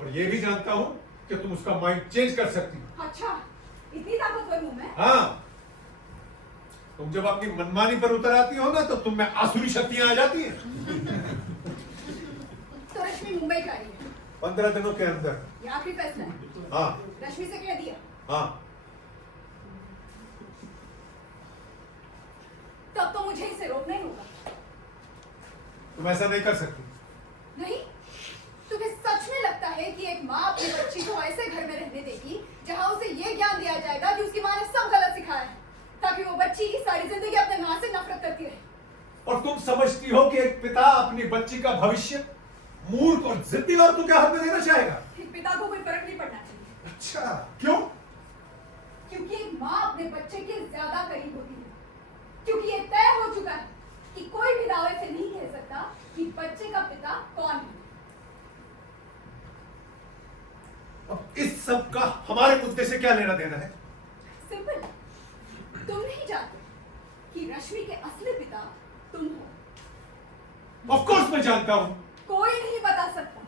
और ये भी जानता हूं कि तुम उसका माइंड चेंज कर सकती हो। अच्छा, इतनी ताकतवर हूं मैं? हाँ, तुम जब अपनी मनमानी पर उतर आती हो ना, तो तुम में आसुरी शक्तियां आ जाती हैं। तो रश्मि मुंबई जा रही है 15 दिनों के अंदर। ये आखिरी फैसला है। हाँ रश्मि से कह दिया। हाँ, तब तो मुझे इसे रोकना ही होगा। तुम ऐसा नहीं कर सकती। नहीं, तुम्हें सच में लगता है कि एक माँ अपनी बच्ची को ऐसे घर में रहने देगी जहाँ उसे ये ज्ञान दिया जाएगा कि उसकी माँ ने सब गलत सिखाया है, ताकि वो बच्ची सारी जिंदगी अपने माँ से नफरत करती रहे? और तुम समझती हो कि एक पिता अपनी बच्ची का भविष्य मूर्ख और जिद्दी औरतों के हाथ में देना चाहेगा? कि पिता को कोई फर्क नहीं पड़ना चाहिए। अच्छा, क्यों? क्योंकि एक माँ अपने बच्चे के ज्यादा करीब होती है। क्योंकि ये तय हो चुका है कि कोई भी दावे से नहीं कह सकता कि बच्चे का पिता कौन है। अब इस सब का हमारे मुद्दे से क्या लेना देना है? सिंपल, तुम नहीं जानते कि रश्मि के असली पिता तुम हो। ऑफ कोर्स मैं जानता हूं। कोई नहीं बता सकता,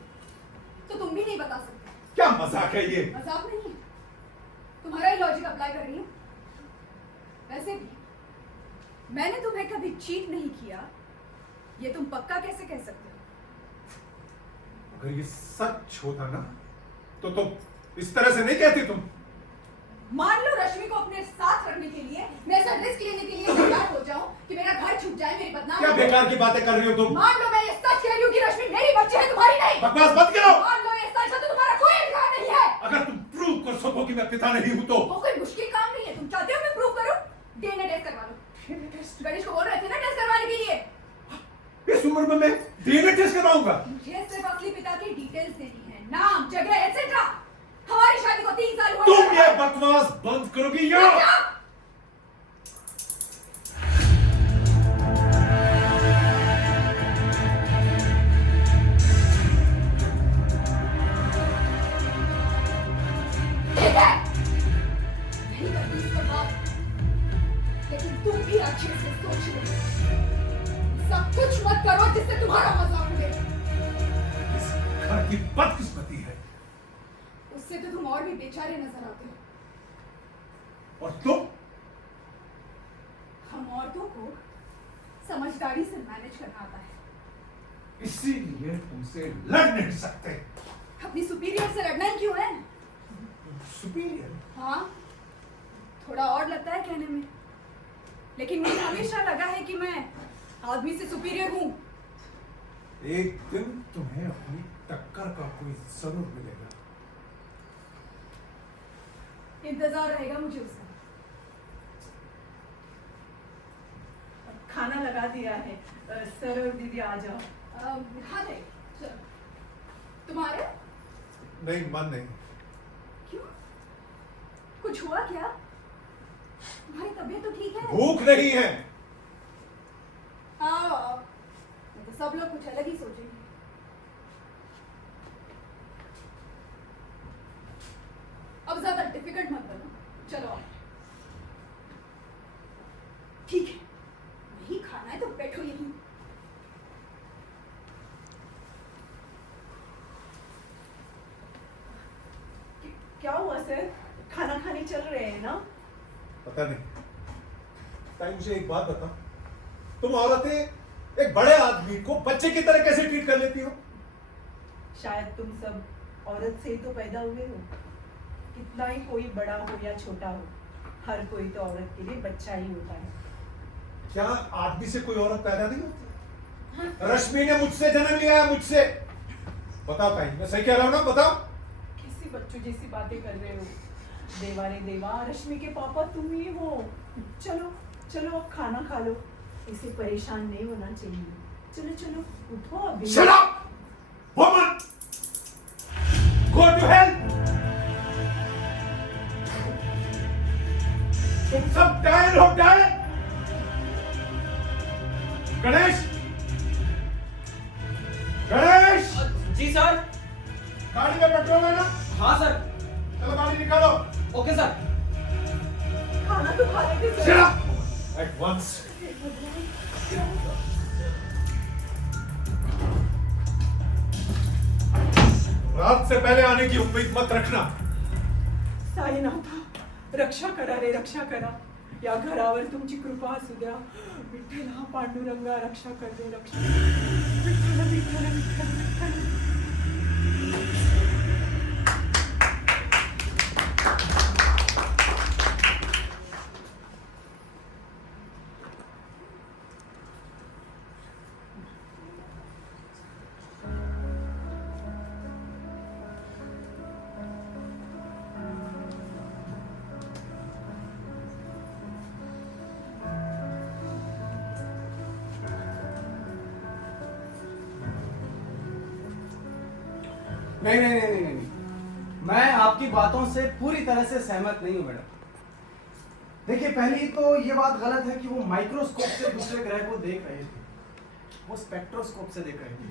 तो तुम भी नहीं बता सकते। क्या मजाक है ये? मजाक नहीं है, तुम्हारा ही लॉजिक अप्लाई कर रही हूँ। वैसे भी मैंने तुम्हें कभी चीट नहीं किया, ये तुम पक्का कैसे कह सकते हो? अगर ये सच होता ना, तो तुम इस तरह से नहीं कहती। तुम मान लो रश्मि को अपने साथ रखने के लिए मैं ऐसा रिस्क लेने के लिए तैयार हो जाऊं कि मेरा घर छूट जाए, मेरी बदनामी क्या हो। बेकार की बातें कर रही हो तुम? मान लो मैं ये सच कह रही हूँ कि रश्मि मेरी बच्ची है, तुम्हारी नहीं। बकवास मत करो। मान लो ये सच है तो तुम्हारा कोई अधिकार नहीं है। अगर तुम प्रूव कर सको कि मैं पिता नहीं हूं तो वो कोई मुश्किल काम नहीं है। तुम चाहते हो मैं प्रूव करूं? डीएनए टेस्ट करवा लो। गणेश को बोल रहे थे ना टेस्ट करवाने के लिए। इस उम्र में मैं डीएनए टेस्ट करवाऊंगा? मुझे सिर्फ असली पिता की डिटेल्स देनी है, नाम, जगह, एटसेट्रा। हमारी शादी को 3 साल हुए। तुम ये बकवास बंद करोगी या? ठीक है, नहीं करती इस पर बात, लेकिन तुम भी अच्छे से सोच लो। सब कुछ मत करो जिससे तुम्हारा मजाक उड़े। इस घर की बदकिस्मती है। उससे तो तुम और भी बेचारे नजर आते हो। और तुम? हम औरतों को समझदारी से मैनेज करना आता है। इसीलिए तुमसे लड़ नहीं सकते। अपनी सुपीरियर से लड़ना ही क्यों है? सुपीरियर? हाँ, थोड़ा और लगता है कहने में, लेकिन मुझे हमेशा लगा है कि मैं आदमी से सुपीरियर हूँ। एक दिन तुम्हें अपनी टक्कर का कोई जरूर मिलेगा। इंतजार रहेगा मुझे उसका। खाना लगा दिया है, सर और दीदी आ जाओ। हाँ नहीं, चलो। तुम्हारे? नहीं, मन नहीं। क्यों? कुछ हुआ क्या? तुम्हारी तबीयत तो ठीक है? भूख नहीं है। हाँ, तो सब लोग कुछ अलग ही सोचेंगे। अब ज्यादा डिफिकल्ट मत बनो, चलो आओ। ठीक है, नहीं खाना है तो बैठो यहीं। क्या हुआ सर? खाना खाने चल रहे हैं ना? पता नहीं। ताई मुझे एक बात बता, तुम औरतें एक बड़े आदमी को बच्चे की तरह कैसे ट्रीट कर लेती हो? शायद तुम सब औरत से ही तो पैदा हुए हो। कितना ही कोई बड़ा हो या छोटा हो, हर कोई तो औरत के लिए बच्चा ही होता है। क्या आदमी से कोई औरत पैदा नहीं होती? रश्मि ने मुझसे जन्म लिया है, मुझसे। बताओ ताई, मैं सही कह रहा हूं ना? बताओ। कैसे बच्चों जैसी बातें कर रहे हो? देवा रे देवा, रश्मि के पापा तुम ही हो। चलो चलो अब खाना खा लो, इसे परेशान नहीं होना चाहिए। चलो चलो उठो अभी। Shut up, woman! Go to hell! तुम सब टायर हो टायर? गणेश! गणेश! जी सर। गाड़ी में पेट्रोल है ना? हाँ सर। चलो गाड़ी निकालो। Okay sir. खाना तो खा लेते Shut up! At once. रात से पहले आने की उम्मीद मत रखना। साईनाथा, रक्षा करा रे रक्षा करा, या घरावर तुमची कृपा असू द्या। विठ्ठला पांडुरंगा रक्षा कर दे रक्षा। विठ्ठल विठ्ठल विठ्ठल विठ्ठल। नहीं नहीं नहीं नहीं नहीं, मैं आपकी बातों से पूरी तरह से सहमत नहीं हूं मैडम। देखिए पहली तो ये बात गलत है कि वो माइक्रोस्कोप से दूसरे ग्रह को देख रहे थे, वो स्पेक्ट्रोस्कोप से देख रहे थे।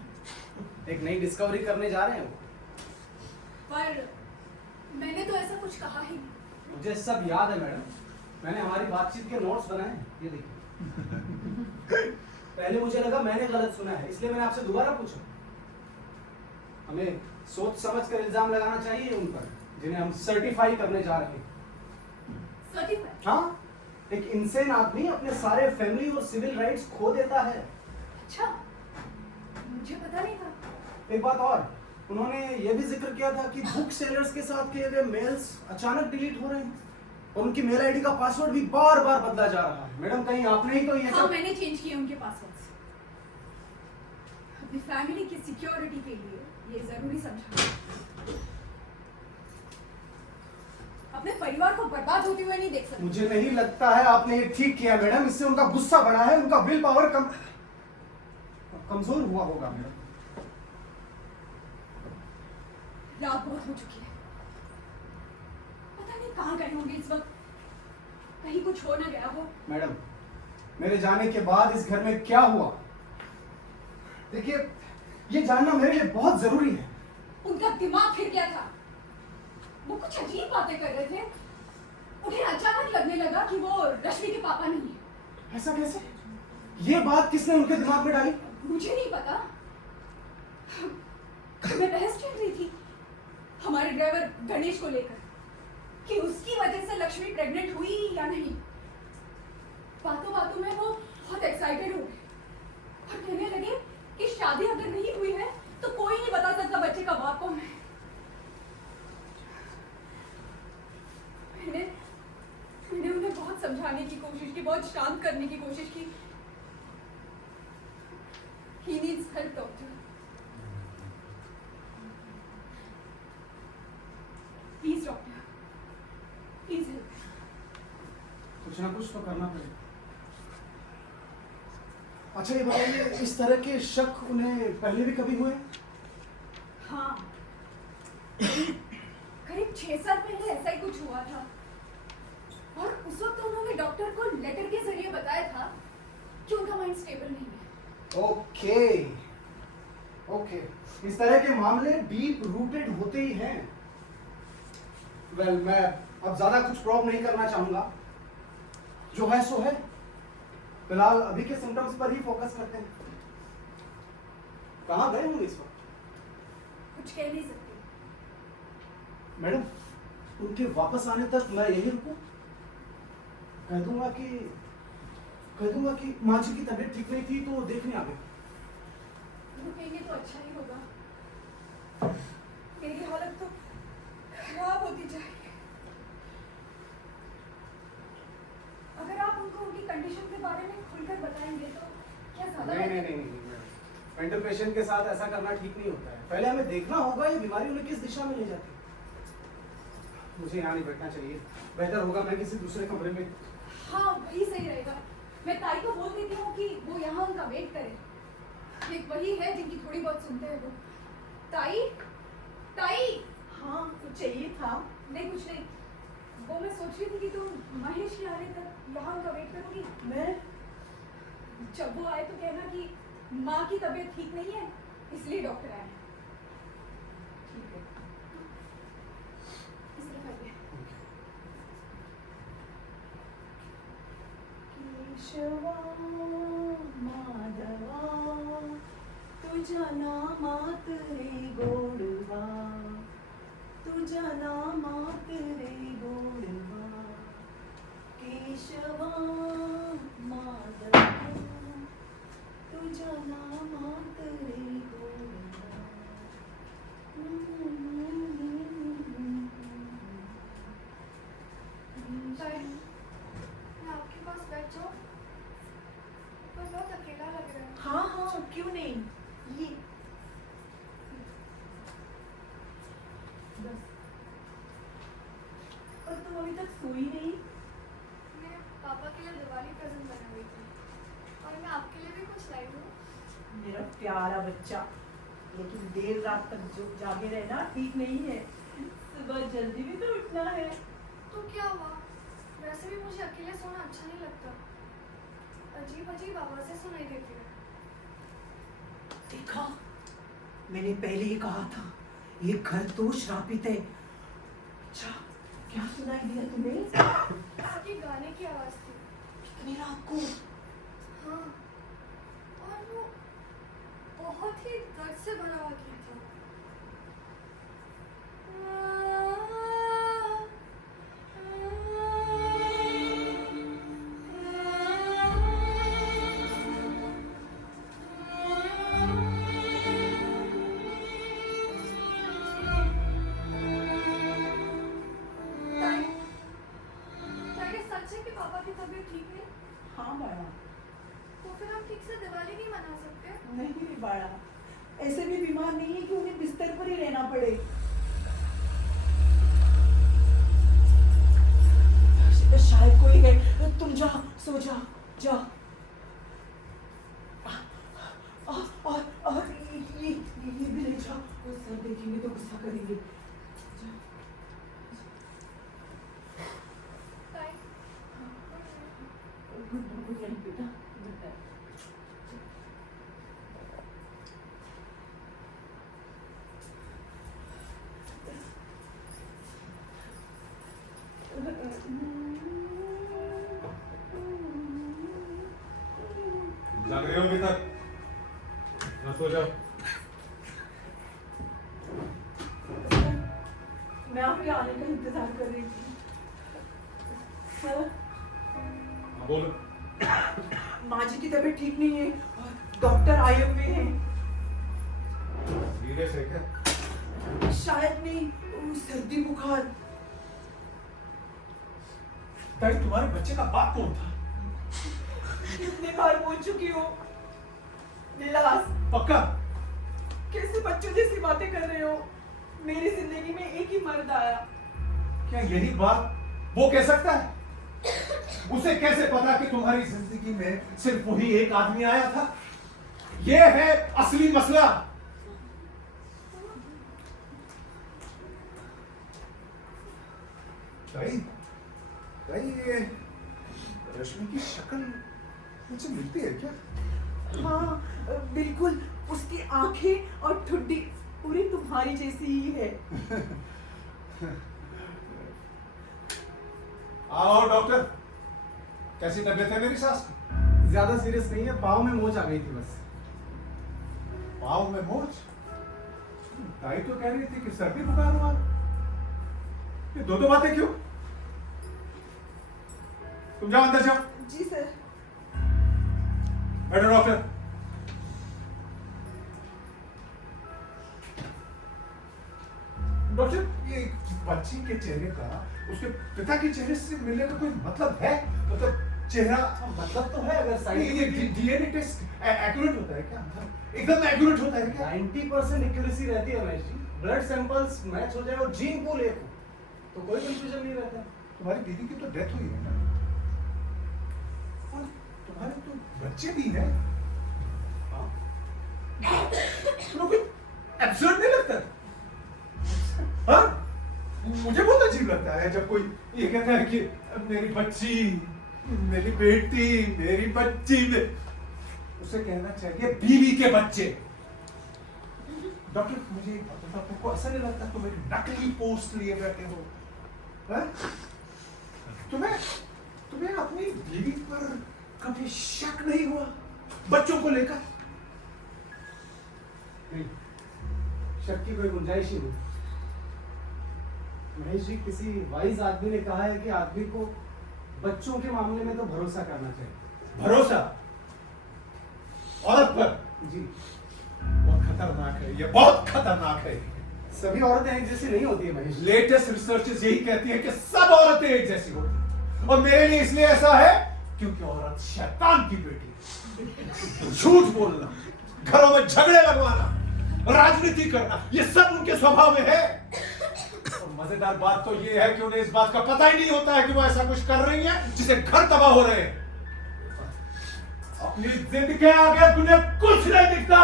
एक नई डिस्कवरी करने जा रहे हैं वो। पर मैंने तो ऐसा कुछ कहा ही नहीं। मुझे सब याद है मैडम, मैंने हमारी बातचीत के नोट्स बनाए हैं, ये देखिए। पहले मुझे लगा मैंने गलत सुना है, इसलिए मैंने आपसे दोबारा पूछा। हमें सोच समझ कर इल्जाम लगाना चाहिए उन पर जिन्हें हम सर्टिफाई करने जा रहे हैं। सर्टिफाई? हाँ, एक इंसान आदमी अपने सारे फैमिली और सिविल राइट्स खो देता है। अच्छा, मुझे पता नहीं था। एक बात और, उन्होंने ये भी जिक्र किया था कि बुक सेलर्स के साथ किए गए मेल्स अचानक डिलीट हो रहे हैं और उनकी मेल आईडी का पासवर्ड भी बार बार बदला जा रहा है। मैडम कहीं आपने ही तो ये हाँ, सब। मैंने चेंज किए उनके पासवर्ड्स। अपनी फैमिली की सिक्योरिटी के लिए ये जरूरी समझा। अपने परिवार को बर्बाद होते हुए नहीं देख सकते। मुझे नहीं लगता है आपने ये ठीक किया मैडम, इससे उनका गुस्सा बढ़ा है, उनका विल पावर कमजोर हुआ होगा मैडम। रात बहुत हो चुकी है, पता नहीं कहाँ गए होंगे इस वक्त। कहीं कुछ हो ना गया हो। मैडम, मेरे जाने के बाद इस घर में क्या हुआ, देखिए ये जानना मेरे लिए बहुत जरूरी है। उनका दिमाग फिर गया था, वो कुछ अजीब बातें कर रहे थे। उन्हें अचानक लगने लगा कि वो रश्मि के पापा नहीं है। ऐसा कैसे? ये बात किसने उनके दिमाग में डाली? मुझे नहीं पता। मैं बहस चल रही थी हमारे ड्राइवर गणेश को लेकर कि उसकी वजह से लक्ष्मी प्रेग्नेंट हुई या नहीं। बातों बातों में वो बहुत एक्साइटेड हो गए और कहने लगे कि शादी अगर नहीं हुई है तो कोई नहीं बता सकता बच्चे का बाप कौन है। मैंने उन्हें बहुत समझाने की कोशिश की, बहुत शांत करने की कोशिश की। He needs help, doctor. Please, doctor. Please help. कुछ ना कुछ तो करना पड़ेगा। अच्छा ये बताइए, इस तरह के शक उन्हें पहले भी कभी हुए? हाँ, करीब 6 साल पहले ऐसा ही कुछ हुआ था और उस वक्त उन्होंने डॉक्टर को लेटर के जरिए बताया था कि उनका माइंड स्टेबल नहीं है। ओके ओके, इस तरह के मामले डीप रूटेड होते ही हैं। वेल, मैं अब ज्यादा कुछ प्रॉब नहीं करना चाहूंगा, जो है सो है। फिलहाल अभी के सिम्टम्स पर ही फोकस करते हैं। कहाँ गए होंगे इस वक्त? कुछ कह नहीं सकते। मैडम, उनके वापस आने तक मैं यही रुकूं? कह दूंगा कि माँ जी की तबीयत ठीक नहीं थी तो देखने आ गए। रुकेंगे तो अच्छा ही होगा। मेरी हालत तो खराब होती जाएगी। अगर आप उनको उनकी कंडीशन के बारे में खुलकर बताएंगे तो क्या ज्यादा नहीं, मेंटल पेशेंट के साथ ऐसा करना ठीक नहीं होता है। पहले हमें देखना होगा ये बीमारी उन्हें किस दिशा में ले जाती है। मुझे यहाँ नहीं बैठना चाहिए। बेहतर होगा मैं किसी दूसरे कमरे में। हाँ वही सही रहेगा। मैं ताई को बोल देती हूँ कि वो यहाँ उनका वेट करे। एक वही है जिनकी थोड़ी बहुत सुनते हैं वो। ताई, ताई। हाँ कुछ चाहिए था? नहीं कुछ नहीं। वो मैं सोच रही थी कि तुम महेश के आने तक यहाँ उनका वेट करोगी। मैं जब वो आए तो कहना कि माँ की तबीयत ठीक नहीं है, इसलिए डॉक्टर आए हैं। ठीक है। इस तरफ आइए। केशवा माधवा तुझा नामात रे गोडवा, तुझा नामात रे गोडवा, केशवा माधवा तुझा नामात रे गोडवा। ताई, मैं आपके पास बैठ जाऊँ? पर बहुत अकेला लग रहा है। हाँ हाँ क्यों नहीं, ये बस। और तुम अभी तक सोई नहीं? मैं पापा के लिए दिवाली प्रेजेंट बना रही थी और मैं आपके लिए भी कुछ लाई हूँ। मेरा प्यारा बच्चा, लेकिन देर रात तक जो जागे रहना ठीक नहीं है। सुबह जल्दी भी तो उठना है। तो क्या हुआ? वैसे भी मुझे अकेले सोना अच्छा नहीं लगता। अजीब अजीब आवाजें सुनाई देती है। देखा, मैंने पहले ही कहा था ये घर तो श्रापित है। अच्छा क्या सुनाई दिया तुम्हें? किसी गाने की आवाज थी। इतनी रात को? हाँ, और वो बहुत ही दर्द से भरा हुआ गीत था। ताई, ताई, ये सच है कि पापा की तबीयत ठीक नहीं? हाँ बाड़ा, तो फिर हम ठीक से दिवाली नहीं मना सकते? नहीं रे बाड़ा, ऐसे भी बीमार नहीं है कि उन्हें बिस्तर पर ही रहना पड़े। शायद कोई है, तुम जा, सो जा, जा। और ये भी ले जा, सर देखेंगे तो गुस्सा करेंगे। जा। ताई, गुड नाइट बेटा, गुड नाइट। जाग रहे हो अभी तक? ना सो जाओ। मैं आपके आने का इंतजार कर रही थी। सर, हाँ, बोलो। माँ जी की तबीयत ठीक नहीं है और डॉक्टर आए हुए हैं। सीरियस है क्या? शायद नहीं, वो सर्दी बुखार। ताई, तुम्हारे बच्चे का बाप कौन था? कितने बार बोल चुकी हो लास, पक्का? कैसे बच्चों जैसी बातें कर रहे हो? मेरी जिंदगी में एक ही मर्द आया। क्या यही बात वो कह सकता है? उसे कैसे पता कि तुम्हारी जिंदगी में सिर्फ वही एक आदमी आया था? ये है असली मसला। ताई, ताई, ये रश्मि की शक्ल मुझसे मिलती है क्या? हाँ बिल्कुल, उसकी आंखें और ठुड्डी पूरी तुम्हारी जैसी ही है। आओ डॉक्टर, कैसी तबीयत है मेरी सास की? ज्यादा सीरियस नहीं है, पाँव में मोच आ गई थी बस। पाँव में मोच? ताई तो कह रही थी कि सर्दी बुखार हुआ। ये दो बातें क्यों? तुम जाओ, अंदर जाओ। जी सर। बैठो डॉक्टर। डॉक्टर, ये बच्ची के चेहरे का उसके पिता के चेहरे से मिलने का कोई मतलब है? मतलब चेहरा मतलब तो है, अगर ये डीएनए टेस्ट एक्यूरेट होता है क्या? एकदम एक्यूरेट होता है क्या? 90% एक्यूरेसी रहती है Mahesh ji. Blood samples match हो जाए और जीन पूल एक हो तो कोई कंफ्यूजन नहीं रहता। तुम्हारी दीदी की तो डेथ हुई है ना, और तुम्हारे तो बच्चे भी हैं। हाँ, तुम्हें कुछ एब्सर्ड नहीं लगता? हाँ, मुझे बहुत अजीब लगता है जब कोई ये कहता है कि मेरी बच्ची, मेरी बेटी, मेरी बच्ची में, उसे कहना चाहिए बीवी के बच्चे। डॉक्टर मुझे एक बात बताओ, तुमको ऐसा नहीं लगता तुम एक नकली पोस्ट लिए बैठे हो? हाँ? तुम्हें अपनी बीवी पर कभी शक नहीं हुआ बच्चों को लेकर? नहीं, शक की कोई गुंजाइश ही नहीं। महेश जी, किसी वाइज आदमी ने कहा है कि आदमी को बच्चों के मामले में तो भरोसा करना चाहिए। भरोसा औरत पर? जी, बहुत खतरनाक है, ये बहुत खतरनाक है। सभी औरतें एक जैसी नहीं होती है महेश जी। लेटेस्ट रिसर्चेस यही कहती है कि सब औरतें एक जैसी होती हैं, और मेरे लिए इसलिए ऐसा है क्योंकि औरत शैतान की बेटी है। झूठ बोलना, घरों में झगड़े लगवाना, राजनीति करना, ये सब उनके स्वभाव में है। और मजेदार बात तो ये है कि उन्हें इस बात का पता ही नहीं होता है कि वो ऐसा कुछ कर रही है जिससे घर तबाह हो रहे हैं। अपनी जिद के आगे तुम्हें कुछ नहीं दिखता।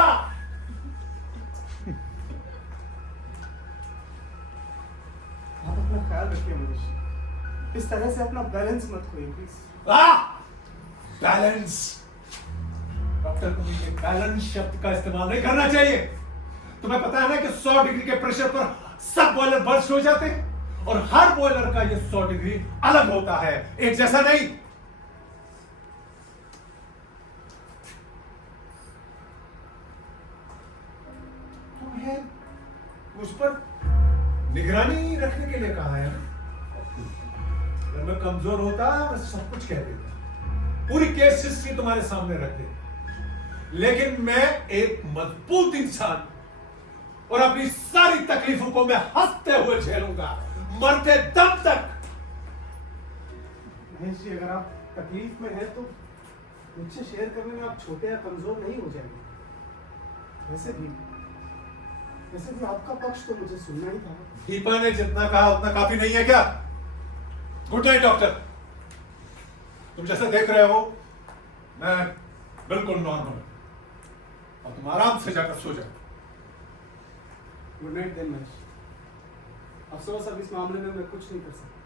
आप अपना ख्याल रखिए महेश जी। इस तरह से अपना बैलेंस मत खोइए प्लीज। बैलेंस? डॉक्टर को ये बैलेंस शब्द का इस्तेमाल नहीं करना चाहिए। तुम्हें पता है ना कि 100 डिग्री के प्रेशर पर सब बॉयलर बर्स्ट हो जाते हैं, और हर बॉयलर का ये 100 डिग्री अलग होता है, एक जैसा नहीं। तुम्हें उस पर निगरानी रखने के लिए कहा है ना? अगर मैं कमजोर होता मैं सब कुछ कह देता, पूरी केस हिस्ट्री तुम्हारे सामने रख देता, लेकिन मैं एक मजबूत इंसान और अपनी सारी तकलीफों को मैं हंसते हुए झेलूंगा, मरते दम तक। महेश जी, अगर आप तकलीफ में हैं तो मुझसे शेयर करने में आप छोटे या कमजोर नहीं हो जाएंगे। वैसे भी आपका पक्ष तो मुझे सुनना ही था। दीपा ने जितना कहा उतना काफी नहीं है क्या? Good night doctor. तुम जैसा देख रहे हो मैं बिल्कुल नॉर्मल, और तुम आराम से जाकर सो जाओ। Good night then Mahesh. अफसोस अब इस मामले में मैं कुछ नहीं कर सकता।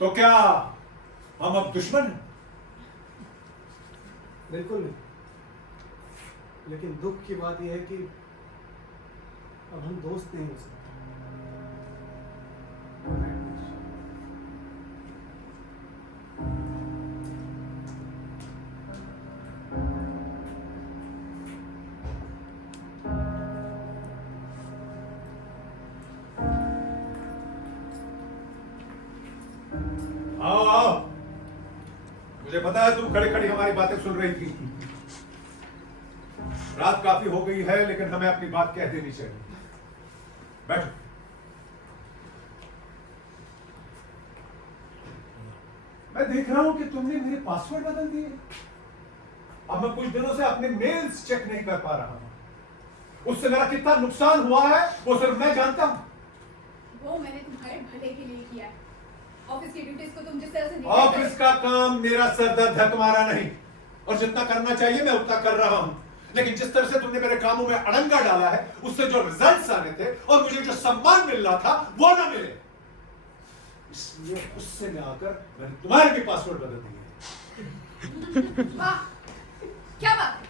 तो क्या हम अब दुश्मन हैं? बिल्कुल नहीं, लेकिन दुख की बात यह है कि अब हम दोस्त नहीं हो सकते। Good night, Mahesh. आओ आओ, मुझे पता है तुम खड़ी खड़ी हमारी बातें सुन रही थी। रात काफी हो गई है, लेकिन हमें अपनी बात कह देनी चाहिए। बैठो। मैं देख रहा हूं कि तुमने मेरे पासवर्ड बदल दिए। अब मैं कुछ दिनों से अपने मेल्स चेक नहीं कर पा रहा हूं। उससे मेरा कितना नुकसान हुआ है वो सिर्फ मैं जानता हूं। वो मैंने तुम्हारे भले के लिए किया है। ऑफिस की ड्यूटीज को तुम जिस तरह से ऑफिस का काम मेरा सरदर्द है, तुम्हारा नहीं। और जितना करना चाहिए मैं उतना कर रहा हूं, लेकिन जिस तरह से तुमने मेरे कामों में अड़ंगा डाला है, उससे जो रिजल्ट्स आने थे और मुझे जो सम्मान मिल रहा था वो ना मिले, इसलिए उससे में आकर मैंने तुम्हारे भी पासवर्ड बदल दिए। वाह, क्या बात है?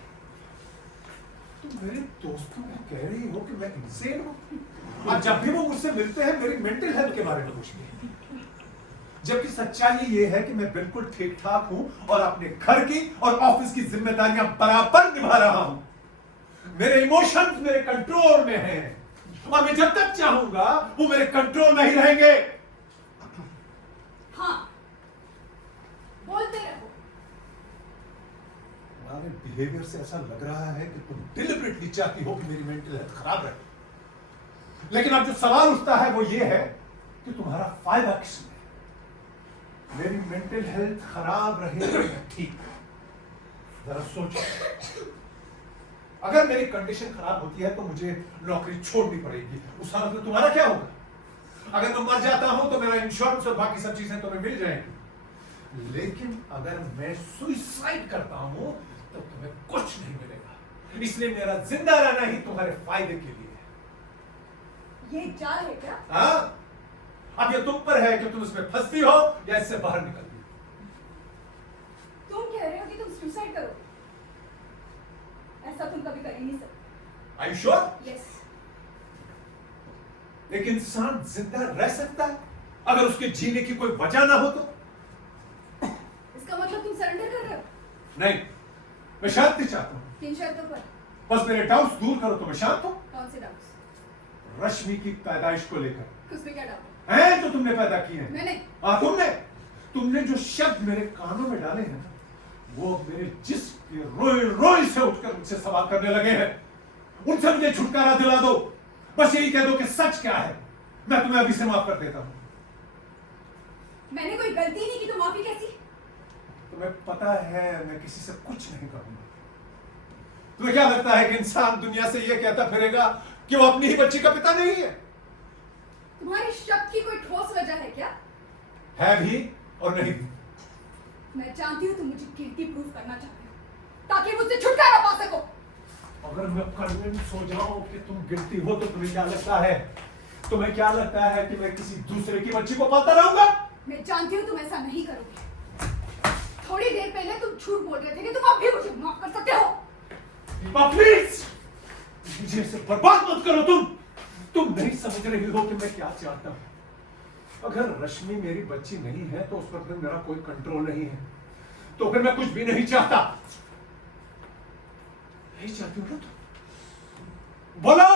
तुम मेरे दोस्तों को कह रही हो कि मैं इंसेन हूं, और जब भी वो मुझसे मिलते हैं मेरी मेंटल हेल्थ के बारे में पूछते हैं, जबकि सच्चाई ये है कि मैं बिल्कुल ठीक ठाक हूं और अपने घर की और ऑफिस की जिम्मेदारियां बराबर निभा रहा हूं। मेरे इमोशंस मेरे कंट्रोल में हैं, और मैं जब तक चाहूंगा वो मेरे कंट्रोल में ही रहेंगे। हाँ, बोलते रहो। तुम्हारे बिहेवियर से ऐसा लग रहा है कि तुम डिलिबरेटली चाहती हो कि मेरी मेंटल हेल्थ खराब रहे, लेकिन अब जो सवाल उठता है वो ये है कि तुम्हारा फायदा किसमें? मेरी मेंटल हेल्थ खराब रहे या ठीक? जरा सोचो, अगर मेरी कंडीशन खराब होती है तो मुझे नौकरी छोड़नी पड़ेगी। उस हालत में तुम्हारा क्या होगा? अगर मैं मर जाता हूं तो मेरा इंश्योरेंस और बाकी सब चीजें तुम्हें मिल जाएंगी, लेकिन अगर मैं सुसाइड करता हूं तो तुम्हें कुछ नहीं मिलेगा। इसलिए मेरा जिंदा रहना ही तुम्हारे फायदे के लिए है। ये जाल है क्या? हाँ, अब ये तुम पर है कि तुम इसमें फंसती हो या इससे बाहर निकलती हो। तुम कह रहे हो कि तुम सुसाइड करोगे? ऐसा तुम कभी कर ही नहीं सकते। Are you sure? यस। एक इंसान जिंदा रह सकता है अगर उसके जीने की कोई वजह ना हो तो? इसका मतलब तुम सरेंडर कर रहे हो? नहीं, मैं शांति चाहता हूं। किन शर्तों पर? बस मेरे डाउट्स दूर करो तो मैं शांत हूं। कौन से डाउट्स? रश्मि की पैदाइश को लेकर उसमें क्या डाउट हैं जो तुमने पैदा किए हैं। मैंने? हाँ, तुमने जो शब्द मेरे कानों में डाले हैं वो अब मेरे जिस्म के रोए रोए से उठकर मुझसे सवाल करने लगे हैं। उनसे मुझे छुटकारा दिला दो, बस यही कह दो कि सच क्या है, मैं तुम्हें अभी से माफ कर देता हूं। मैंने कोई गलती नहीं की तो माफी कैसी? तुम्हें पता है मैं किसी से कुछ नहीं करूंगा। तुम्हें क्या लगता है कि इंसान दुनिया से यह कहता फिरेगा कि वो अपनी ही बच्ची का पिता नहीं है? तुम्हारे शक की कोई ठोस वजह है क्या? है भी और नहीं भी। मैं जानती हूँ तुम मुझे गिल्टी प्रूफ करना चाहते हो ताकि मुझसे छुटकारा पा सको। अगर मैं कन्विंस हो जाऊं कि तुम गिल्टी हो तो तुम्हें क्या लगता है? तुम्हें क्या लगता है कि मैं किसी दूसरे की बच्ची को पालता रहूंगा? मैं जानती हूँ तुम ऐसा नहीं करोगे। थोड़ी देर पहले तुम झूठ बोल रहे थे कि तुम अब भी मुझे माफ कर सकते हो। दीपा प्लीज, मुझे इसे बर्बाद मत करो। तुम नहीं समझ रही हो कि मैं क्या चाहता हूं। अगर रश्मि मेरी बच्ची नहीं है तो उस पर मेरा कोई कंट्रोल नहीं है, तो फिर मैं कुछ भी नहीं चाहता। नहीं चाहती हो ना तुम? बोलो।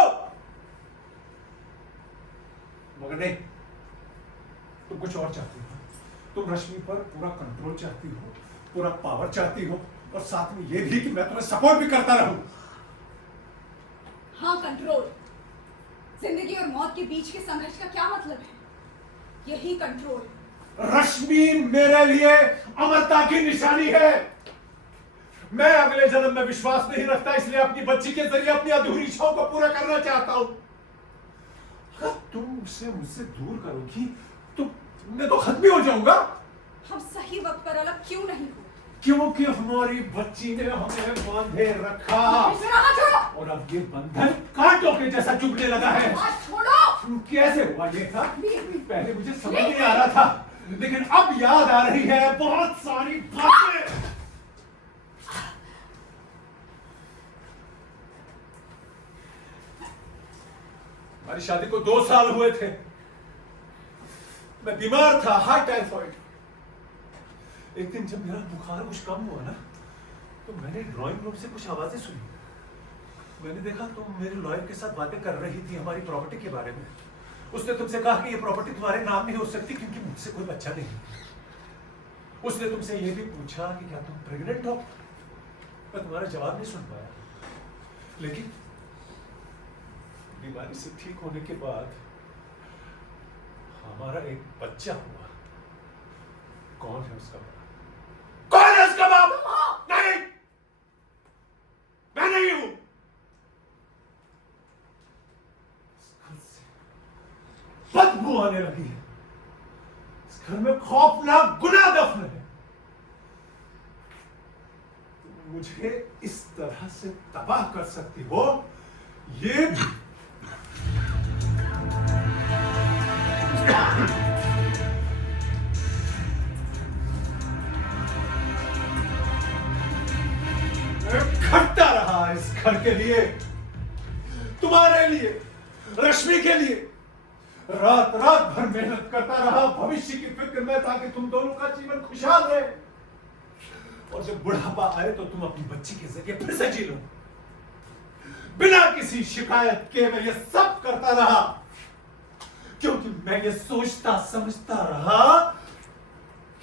मगर नहीं, तुम कुछ और चाहती हो। तुम रश्मि पर पूरा कंट्रोल चाहती हो, पूरा पावर चाहती हो, और साथ में यह भी कि मैं तुम्हें सपोर्ट भी करता रहूं। हाँ, कंट्रोल। जिंदगी और मौत के बीच के संघर्ष का क्या मतलब है? यही कंट्रोल। रश्मि मेरे लिए अमरता की निशानी है। मैं अगले जन्म में विश्वास नहीं रखता, इसलिए अपनी बच्ची के जरिए अपनी अधूरी इच्छाओं को पूरा करना चाहता हूं। अगर तुम उसे मुझसे दूर करोगी तो मैं तो खत्म ही हो जाऊंगा। हम सही वक्त पर अलग क्यों नहीं हुए? क्योंकि हमारी बच्ची ने हमें बांधे रखा, मेरा हाथ छोड़ो। और अब ये बंधन कांटों के जैसा चुभने लगा है। हाथ छोड़ो। कैसे हुआ ये था? पहले मुझे समझ नहीं आ रहा था, लेकिन अब याद आ रही है बहुत सारी बातें। हमारी शादी को 2 साल हुए थे। मैं बीमार था, हार्ट टाइफाइड। एक दिन जब मेरा बुखार कुछ कम हुआ ना, तो मैंने ड्राइंग रूम से कुछ आवाजें सुनी। मैंने देखा तुम मेरे लॉयर के साथ बातें कर रही थी हमारी प्रॉपर्टी के बारे में। उसने तुमसे कहा कि ये प्रॉपर्टी तुम्हारे नाम नहीं हो सकती क्योंकि मुझसे कोई बच्चा नहीं। उसने तुमसे ये भी पूछा कि क्या तुम प्रेग्नेंट हो। मैं तुम्हारा जवाब नहीं सुन पाया, लेकिन बीमारी से ठीक होने के बाद हमारा एक बच्चा हुआ। कौन है उसका बाप? कौन है उसका बाप? नहीं, मैं नहीं हूं। बदबू आने लगी है। इस घर में खौफनाक गुनाह दफन है। तुम मुझे इस तरह से तबाह कर सकती हो, ये मैं खटता रहा इस घर के लिए, तुम्हारे लिए, रश्मि के लिए। रात रात भर मेहनत करता रहा भविष्य की फिक्र में, ताकि तुम दोनों का जीवन खुशहाल रहे। और जब बुढ़ापा आए तो तुम अपनी बच्ची के जरिए फिर से जी लो। बिना किसी शिकायत के मैं ये सब करता रहा, क्योंकि मैं ये सोचता समझता रहा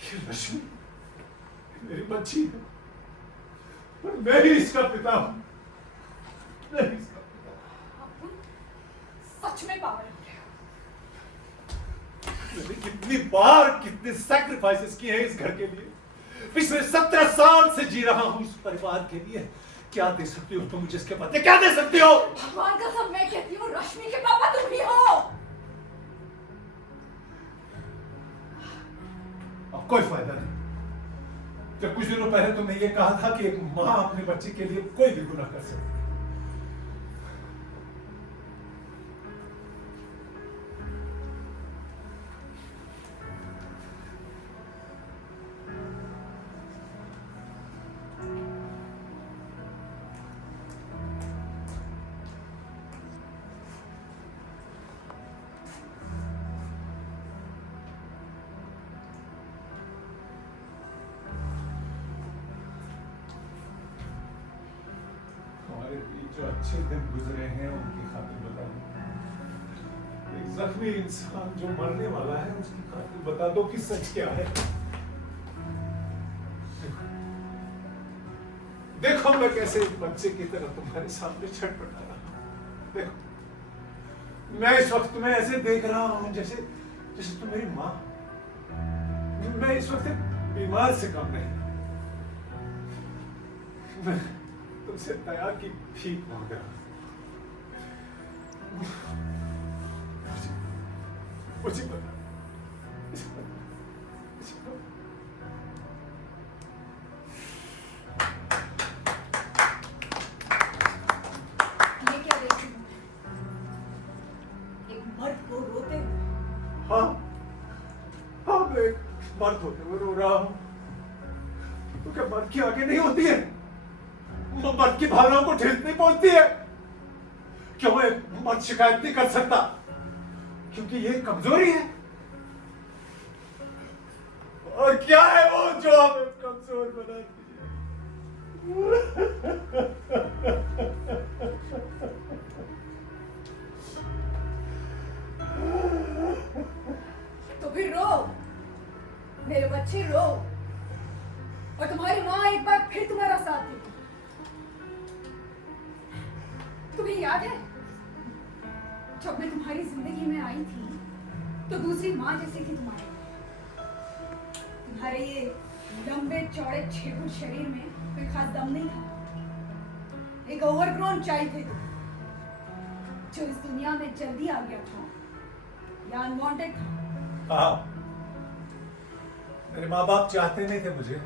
कि रश्मि मेरी बच्ची है और मैं ही इसका पिता हूं। मैं ही इसका पिता हूं। सच में पागल हो गया। मैंने कितनी बार कितने सैक्रिफाइसेस किए हैं इस घर के लिए। पिछले 17 साल से जी रहा हूं इस परिवार के लिए। क्या दे सकती हो तुम मुझे इसके बदले? क्या दे सकती हो? भगवान का सब मैं कहती हूँ, रश्मि के पापा तुम ही हो। कोई फायदा नहीं। जब कुछ दिनों पहले तुमने ये कहा था कि एक माँ अपने बच्चे के लिए कोई भी गुनाह कर सकती। हमारे बीच जो अच्छे दिन गुजरे हैं उनकी खातिर बता दो। एक जख्मी इंसान जो मरने वाला है उसकी खातिर बता दो कि सच क्या है। देखो मैं कैसे एक बच्चे की तरह तुम्हारे सामने छटपटा रहा हूं। देखो मैं इस वक्त तुम्हें ऐसे देख रहा हूं जैसे जैसे तुम मेरी माँ। मैं इस वक्त एक बीमार से कम नहीं। मैं तुमसे दया की भीख मांग रहा हूं। मुझे बता। ये क्या देख रही हूँ? एक मर्द को रोते हुए। हाँ हाँ मैं एक मर्द होते हुए रो रहा हूं। तो क्या मर्द की आगे नहीं होती है? मर्द की भावनाओं को ठेस नहीं पहुंचती है? क्यों मैं मर्द शिकायत नहीं कर सकता? क्योंकि ये कमजोरी है। और क्या है वो जो हमें कमजोर बनाती तो फिर रो, मेरे बच्चे रो, और तुम्हारी माँ एक बार फिर तुम्हारा साथ देगी। तुम्हें याद है जब मैं तुम्हारी जिंदगी में आई थी तो दूसरी माँ जैसी थी तुम्हारे ये लंबे चौड़े 6 फुट शरीर में कोई खास दम नहीं था। एक ओवरग्रोन चाइल्ड थे तुम, जो इस दुनिया में जल्दी आ गया था या अनवांटेड था। हाँ मेरे माँ बाप चाहते नहीं थे मुझे,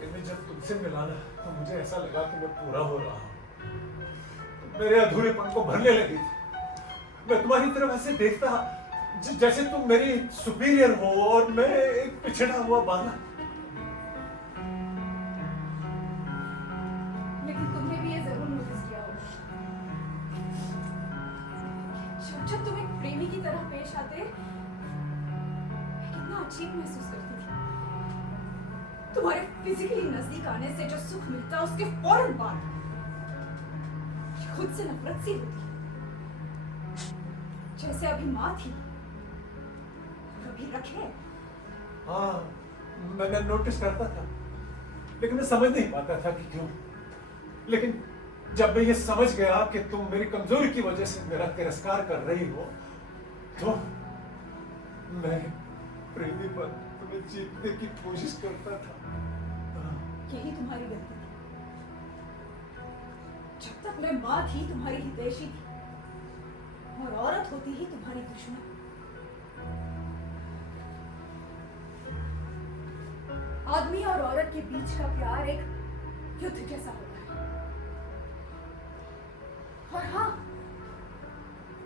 लेकिन जब तुमसे मिला ना तो मुझे ऐसा लगा कि मैं पूरा हो रहा हूँ। मेरे अधूरेपन को भरने लगी थी। मैं तुम्हारी तरफ ऐसे देखता जैसे तुम मेरी सुपीरियर हो और मैं एक पिछड़ा हुआ बालक। लेकिन तुमने भी ये जरूर नोटिस किया होगा, जब तुम एक प्रेमी की तरह पेश आते मैं कितना अजीब महसूस करती थी। तुम्हारे फिजिकली नजदीक आने से जो सुख मिलता उसके फौरन बाद खुद से नफरत सी होती, जैसे अभी माँ थी कभी रखे। हाँ मैं नोटिस करता था, लेकिन मैं समझ नहीं पाता था कि क्यों। लेकिन जब मैं ये समझ गया कि तुम मेरी कमजोरी की वजह से मेरा तिरस्कार कर रही हो, तो मैं प्रेमी पर तुम्हें जीतने की कोशिश करता था। यही तुम्हारी गलती थी। जब तक मैं माँ थी तुम्हारी हितैषी थी, और औरत होती ही तुम्हारी दुश्मन। आदमी और औरत के बीच का प्यार एक युद्ध जैसा होता है। और हाँ,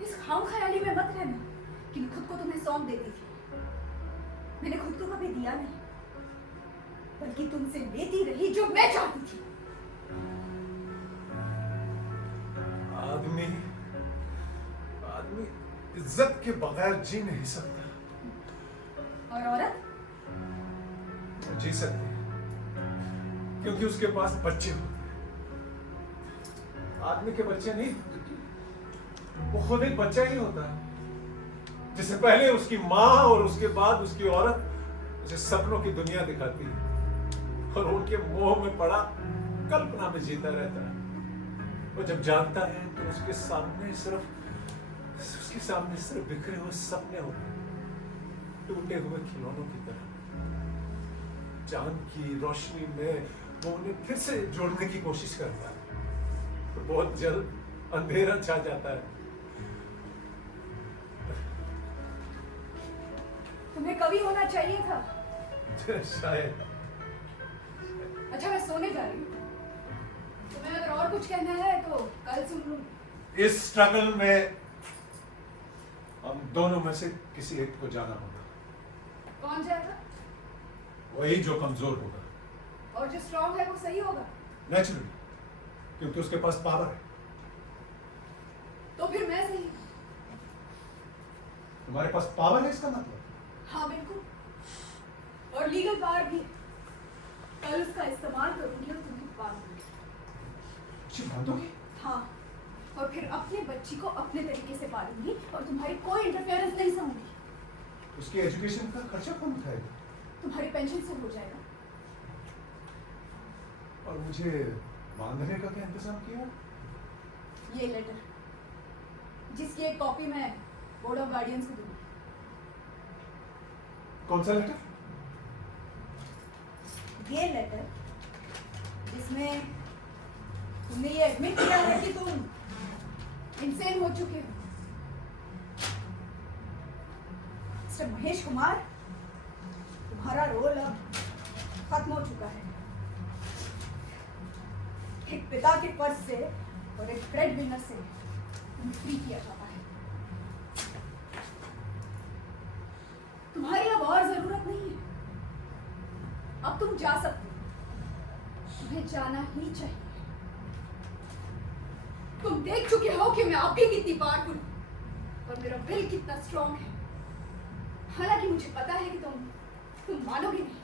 इस खामख्याली में मत रहना कि मैं खुद को तुम्हें सौंप देती थी। मैंने खुद को कभी दिया नहीं, बल्कि तुमसे लेती रही जो मैं चाहती थी। आदमी इज्जत के बगैर जी नहीं सकता। और औरत जी सकती है, क्योंकि उसके पास बच्चे होते हैं। आदमी के बच्चे नहीं, वो खुद एक बच्चा ही होता है, जिसे पहले उसकी माँ और उसके बाद उसकी औरत उसे सपनों की दुनिया दिखाती है और उनके मोह में पड़ा कल्पना में जीता रहता है। वो जब जागता है तो उसके सामने सिर्फ बिखरे हुए सपने होते हैं, टूटे हुए खिलौनों की तरह। चांद की रोशनी में वो उन्हें फिर से जोड़ने की कोशिश करता है, तो बहुत जल्द अंधेरा छा जाता है। तुम्हें कवि होना चाहिए था। शायद। अच्छा मैं सोने जा रही हूँ, तुम्हें अगर और कुछ कहना है तो कल सुन लूंगी। इस स्ट्रगल में हम दोनों में से किसी एक को जाना होगा। कौन जाएगा? वही जो कमजोर होगा। और जो स्ट्रांग है वो सही होगा। नेचुरली, क्योंकि उसके पास पावर है। तो फिर मैं सही। तुम्हारे पास पावर है इसका मतलब? हाँ बिल्कुल, और लीगल पावर भी। कल उसका इस्तेमाल करूंगी और तुमकी पालूंगी। बांधोगे? हाँ, और फिर अपने बच्ची को अपने तरीके से पालूंगी और तुम्हारी कोई इंटरफेरेंस नहीं सहूंगी। उसकी एजुकेशन का खर्चा कौन उठाएगा? तुम्हारी पेंशन से हो जाएगा। और मुझे बांधने का क्या इंतजाम किया? ये लेटर, जिसकी एक कॉपी मैं बोर्ड ऑफ गार्डियंस को दूंगी। कौन सा लेटर? ये लेटर जिसमें तुमने ये एडमिट किया है कि तुम इंसेन हो चुके हो। मिस्टर महेश कुमार, तुम्हारा रोल अब खत्म हो चुका है। एक पिता के पद से और एक ब्रेड विनर से तुम्हें फ्री किया जाता है। तुम्हारी अब और जरूरत नहीं है। अब तुम जा सकते हो, तुम्हें जाना ही चाहिए। तुम देख चुके हो कि मैं अब भी कितनी पावरफुल हूं और मेरा विल कितना स्ट्रांग है। हालांकि मुझे पता है कि तुम मानोगे नहीं।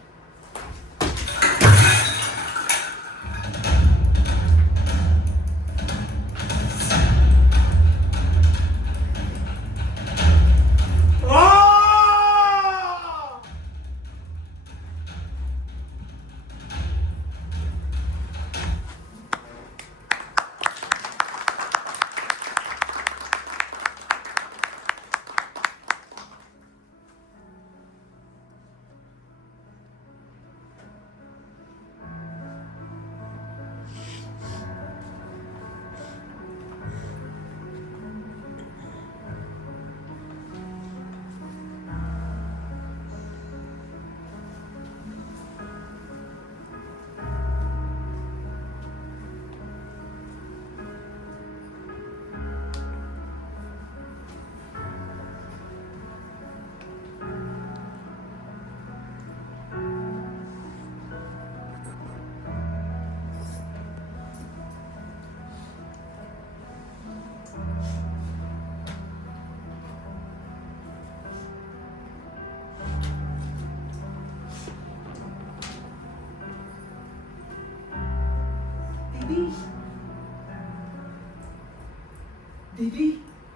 दीदी,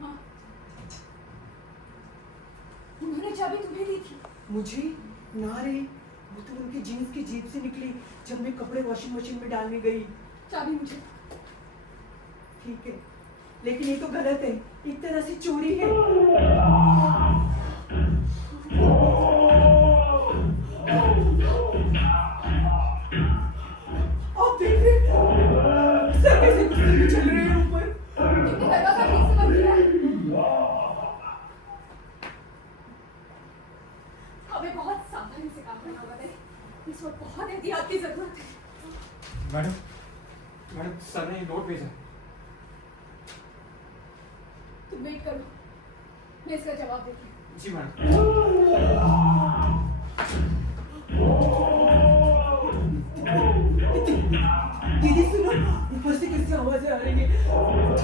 हाँ, उन्होंने चाबी तुम्हें दी थी। मुझे ना रे, वो तो उनकी जीन्स की जेब से निकली जब मैं कपड़े वॉशिंग मशीन में डालने गई। चाबी मुझे। ठीक है, लेकिन ये तो गलत है, एक तरह से चोरी है। आप देख रहे हैं, सर कैसे गुस्से में चल रहे हैं ऊपर। तुमने दरवाजा ठीक से बंद किया है? हमें बहुत सावधानी से काम करना होगा। इस वक्त बहुत एहतियात की जरूरत है। मैडम सर ने नोट भेजा। तुम वेट करो, मैं इसका जवाब देती हूँ। जी मैडम। दीदी सुनो, ऊपर से कैसी आवाजें आ रही है।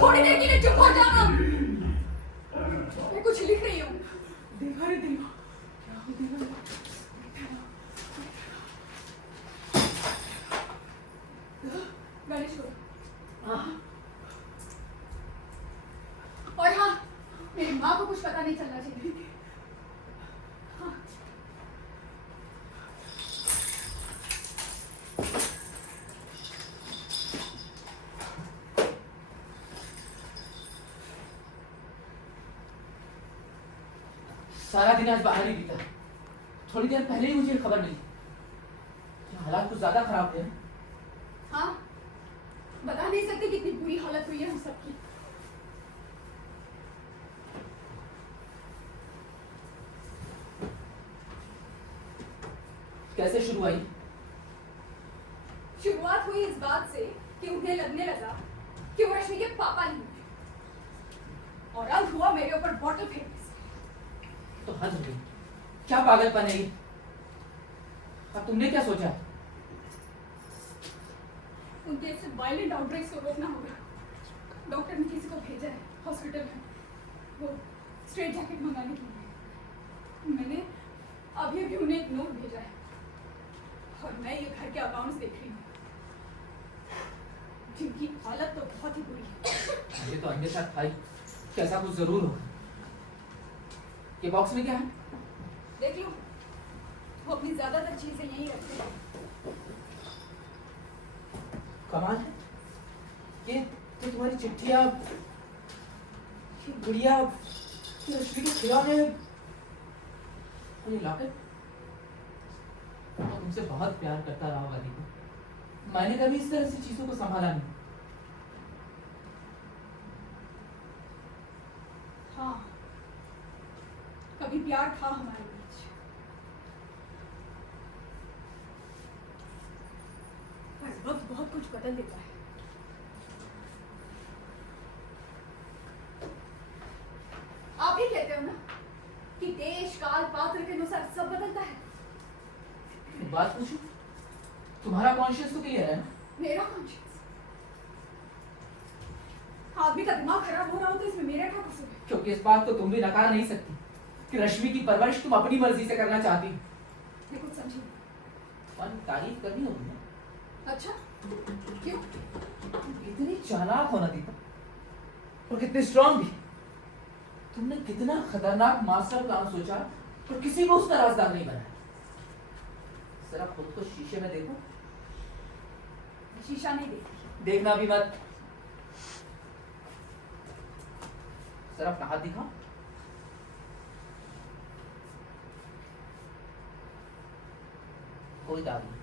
थोड़ी देर के लिए चुप हो जाना। मैं कुछ लिख रही हूँ। देखा रे देवा, क्या हो देवा। गणेश को। हाँ, और हाँ, मेरी माँ को कुछ पता नहीं चलना चाहिए। हाँ। सारा दिन आज बाहर ही बीता। थोड़ी देर पहले ही मुझे खबर मिली कि हालात कुछ ज्यादा खराब है। हाँ, बता नहीं सकते कितनी बुरी हालत हुई है हम सबकी। कैसे शुरू आई? शुरुआत हुई इस बात से कि उन्हें लगने लगा कि वो रश्मि के पापा नहीं है, और अंत हुआ मेरे ऊपर बॉटल फेंकने से। तो हद हो गई, क्या पागलपन है ये? अब तुमने क्या सोचा? उनके ऐसे वायलेंट आउटब्रेक्स को रोकना होगा। डॉक्टर ने किसी को भेजा है हॉस्पिटल में, वो स्ट्रेट जैकेट मंगाने के लिए। मैंने अभी भी उन्हें एक नोट भेजा है, और मैं ये घर के अकाउंट्स देख रही हूँ, जिनकी हालत तो बहुत ही बुरी है। मुझे तो अंदेशा था ही कि ऐसा कुछ जरूर होगा। ये बॉक्स में क्या है? देख लो, वो अपनी ज्यादातर चीजें यहीं रखते हैं। कमाल है, ये तो तुम्हारी चिट्ठियाँ, ये गुड़िया, ये रश्मि के खिलौने, और ये लॉकेट। मैं तुमसे बहुत प्यार करता रहा वाली को, मैंने कभी इस तरह से चीजों को संभाला नहीं। हाँ, कभी प्यार था हमारे बीच, पर वक्त बहुत कुछ बदल देता है। आप ही कहते हो ना कि देश काल पात्र के अनुसार सब बदलता है। एक बात पूछूं, तुम्हारा कॉन्शियस तो क्लियर है ना? मेरा कॉन्शियस? आदमी का दिमाग खराब हो रहा हो तो इसमें मेरा क्या कसूर है? क्योंकि इस बात को तुम भी नकार नहीं सकती कि रश्मि की परवरिश तुम अपनी मर्जी से करना चाहती हो। मैं कुछ समझी नहीं। और तारीफ करनी होगी ना। अच्छा, क्यों? इतनी चालाक होना दीपा, और कितनी स्ट्रांग भी। तुमने कितना खतरनाक मास्टर प्लान सोचा और किसी को उसका राजदार नहीं बनाया। जरा खुद को शीशे में देखो। शीशा नहीं देखती। देखना भी मत। जरा अपना हाथ दिखाओ। कोई दाग नहीं,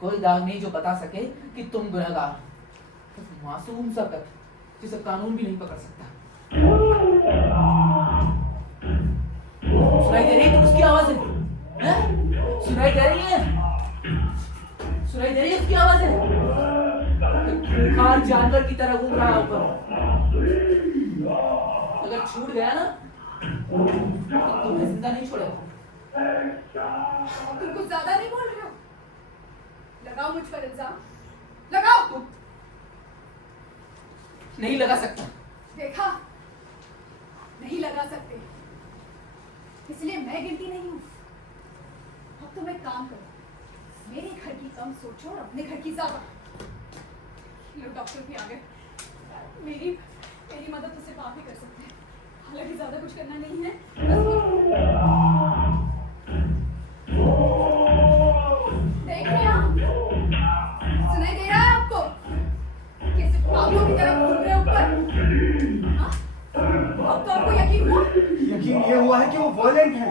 कोई दाग नहीं जो बता सके कि तुम गुनहगार हो। मासूम सा कत्ल जिसे कानून भी नहीं पकड़ सकता। सुनाई दे रही है उसकी आवाजें? सुनाई दे रही है? सुनाई दे रही है उसकी आवाजें? खूंखार जानवर की तरह घूम रहा है ऊपर। अगर छूट गया ना तो तुम्हें जिंदा नहीं छोड़ेगा। तुम कुछ ज्यादा नहीं बोल रहे हो? लगाओ मुझ पर इल्जाम, लगाओ। तुम नहीं लगा सकता। देखा, नहीं लगा सकते, इसलिए मैं गिनती नहीं हूं। अब तुम एक काम करो, मेरे घर की कम सोचो और अपने घर की ज्यादा। लो, डॉक्टर भी आ गए। मेरी मदद तो सिर्फ आप ही कर सकते हैं, हालांकि ज्यादा कुछ करना नहीं है। देख रहे हैं आप? सुनाई दे रहा है आपको? कैसे पागलों की तरह घूम रहे ऊपर? हाँ? अब तो आपको यकीन हुआ? यकीन ये हुआ है कि वो वायलेंट है,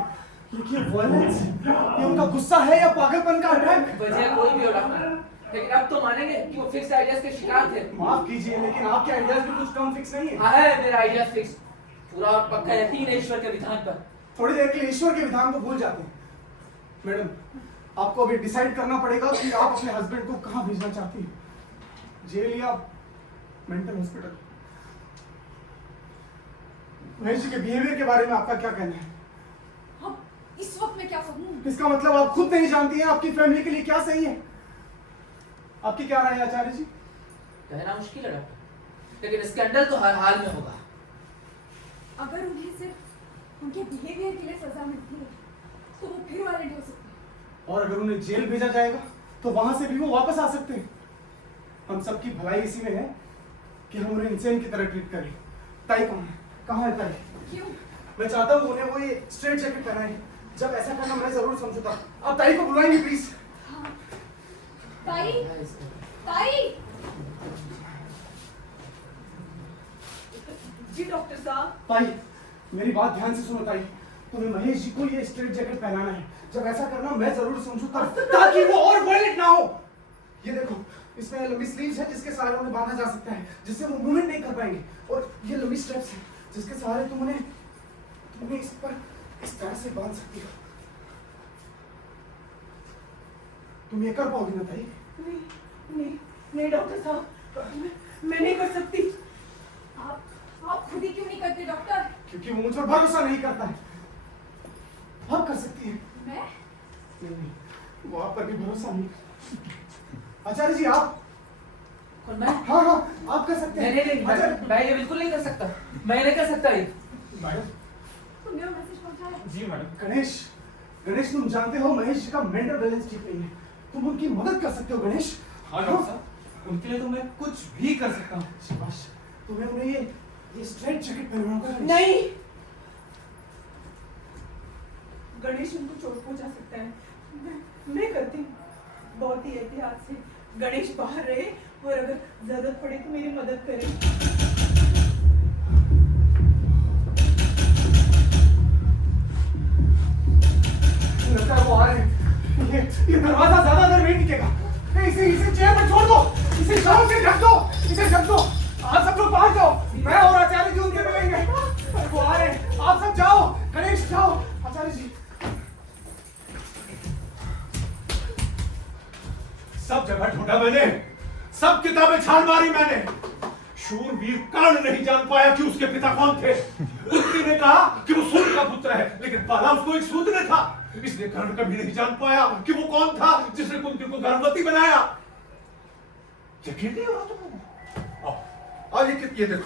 लेकिन ये वायलेंस, ये उनका गुस्सा है या पागलपन का अटैक? वजह कोई भी हो डॉक्टर, लेकिन अब तो मानेंगे कि वो फिक्स आइडियाज के शिकार थे। माफ कीजिए, लेकिन आपके आइडियाज भी कुछ कम फिक्स नहीं है। हाँ है मेरा आइडिया फिक्स, पूरा और पक्का यकीन है ईश्वर के विधान पर। थोड़ी देर के लिए ईश्वर के विधान को भूल जाते हैं। मैडम, आपको अभी डिसाइड करना पड़ेगा कि आप अपने हस्बैंड को कहाँ भेजना चाहती हैं, जेल या मेंटल हॉस्पिटल। महेश जी के बिहेवियर के बारे में आपका क्या कहना है? अब इस वक्त मैं क्या कहूँ? इसका मतलब आप खुद नहीं जानती हैं आपकी फैमिली के लिए क्या सही है। आपकी क्या राय है आचार्य जी? कहना मुश्किल है डॉक्टर, लेकिन स्कैंडल तो हर हाल में होगा। अगर उन्हें सिर्फ उनके बिहेवियर के लिए सजा मिलती है तो वो फिर वायलेंट हो सकते हैं। और अगर उन्हें जेल भेजा जाएगा तो वहां से भी वो वापस आ सकते हैं। हम सबकी भलाई इसी में है कि हम उन्हें इंसान की तरह ट्रीट करें। ताई कहाँ है? कहाँ है ताई? क्यों? मैं चाहता हूँ उन्हें वो ये स्ट्रेट जैकेट पहनाए। जब ऐसा करना मैं जरूर समझूंगा। आप ताई को बुलाएंगे प्लीज? हाँ। ताई, ताई। जी डॉक्टर साहब। ताई, मेरी बात ध्यान से सुनो ताई। तुम्हें महेश जी को ये स्ट्रेट जैकेट पहनाना है। जब ऐसा करना मैं जरूर समझूंगा ताकि वो और वायलेंट ना हो। ये देखो, इसमें लंबी स्लीव्स है जिसके सहारे उन्हें बांधा जा सकता है, जिससे वो मूवमेंट नहीं कर पाएंगे। और ये लंबी स्ट्रैप्स है जिसके सहारे तुम उन्हें इस पर इस तरह से बांध सकती हो। तुम ये कर पाओगी ना ताई? नहीं नहीं नहीं डॉक्टर साहब, मैं नहीं कर सकती। आप खुद ही क्यों नहीं करते डॉक्टर? क्योंकि वो मुझ पर भरोसा नहीं करता है। आप कर सकती हैं। मैं? नहीं, वो आप पर भी भरोसा नहीं। आचार्य जी आप? और मैं? हाँ हाँ आप कर सकते नहीं हैं। नहीं नहीं, आचार्य मैं ये बिल्कुल नहीं कर सकता। मैं नहीं कर सकता ये। मैडम। तुमने वो मैसेज पहुंचाया? जी मैडम। गणेश, गणेश तुम जानते हो महेश जी का मेंटल बैलेंस ठीक नहीं है, तुम उनकी मदद कर सकते हो गणेश। हाँ डॉक्टर साहब, उनके लिए तो मैं कुछ भी कर सकता हूँ। शाबाश, तुम्हें उन्हें ये स्ट्रेट जैकेट पहनाना होगा गणेश। नहीं, गणेश उनको चोट पहुंचा सकता है। मैं करती हूँ, बहुत ही एहतियात से। गणेश बाहर रहे और अगर जरूरत पड़े तो मेरी मदद करे। लगता है वो आ रहे हैं। ये दरवाजा ज्यादा देर नहीं टिकेगा। इसे चेयर पर छोड़ दो, इसे जाओ से ढक दो, इसे ढक दो। आप सब लोग बाहर जाओ, मैं और आचार्य जी उनके मिलेंगे। वो आ रहे हैं, आप सब जाओ। गणेश जाओ। आचार्य जी सब जगह ढूंढा मैंने, सब किताबें छान मारी मैंने, शूरवीर कर्ण नहीं जान पाया कि उसके पिता कौन थे। कुंती ने कहा कि वो सूर्य का पुत्र है, लेकिन पाला उसको एक सूत ने था। इसलिए कर्ण कभी नहीं जान पाया कि वो कौन था जिसने कुंती को गर्भवती बनाया। यकीन नहीं हो रहा तुमको? आओ, ये देखो,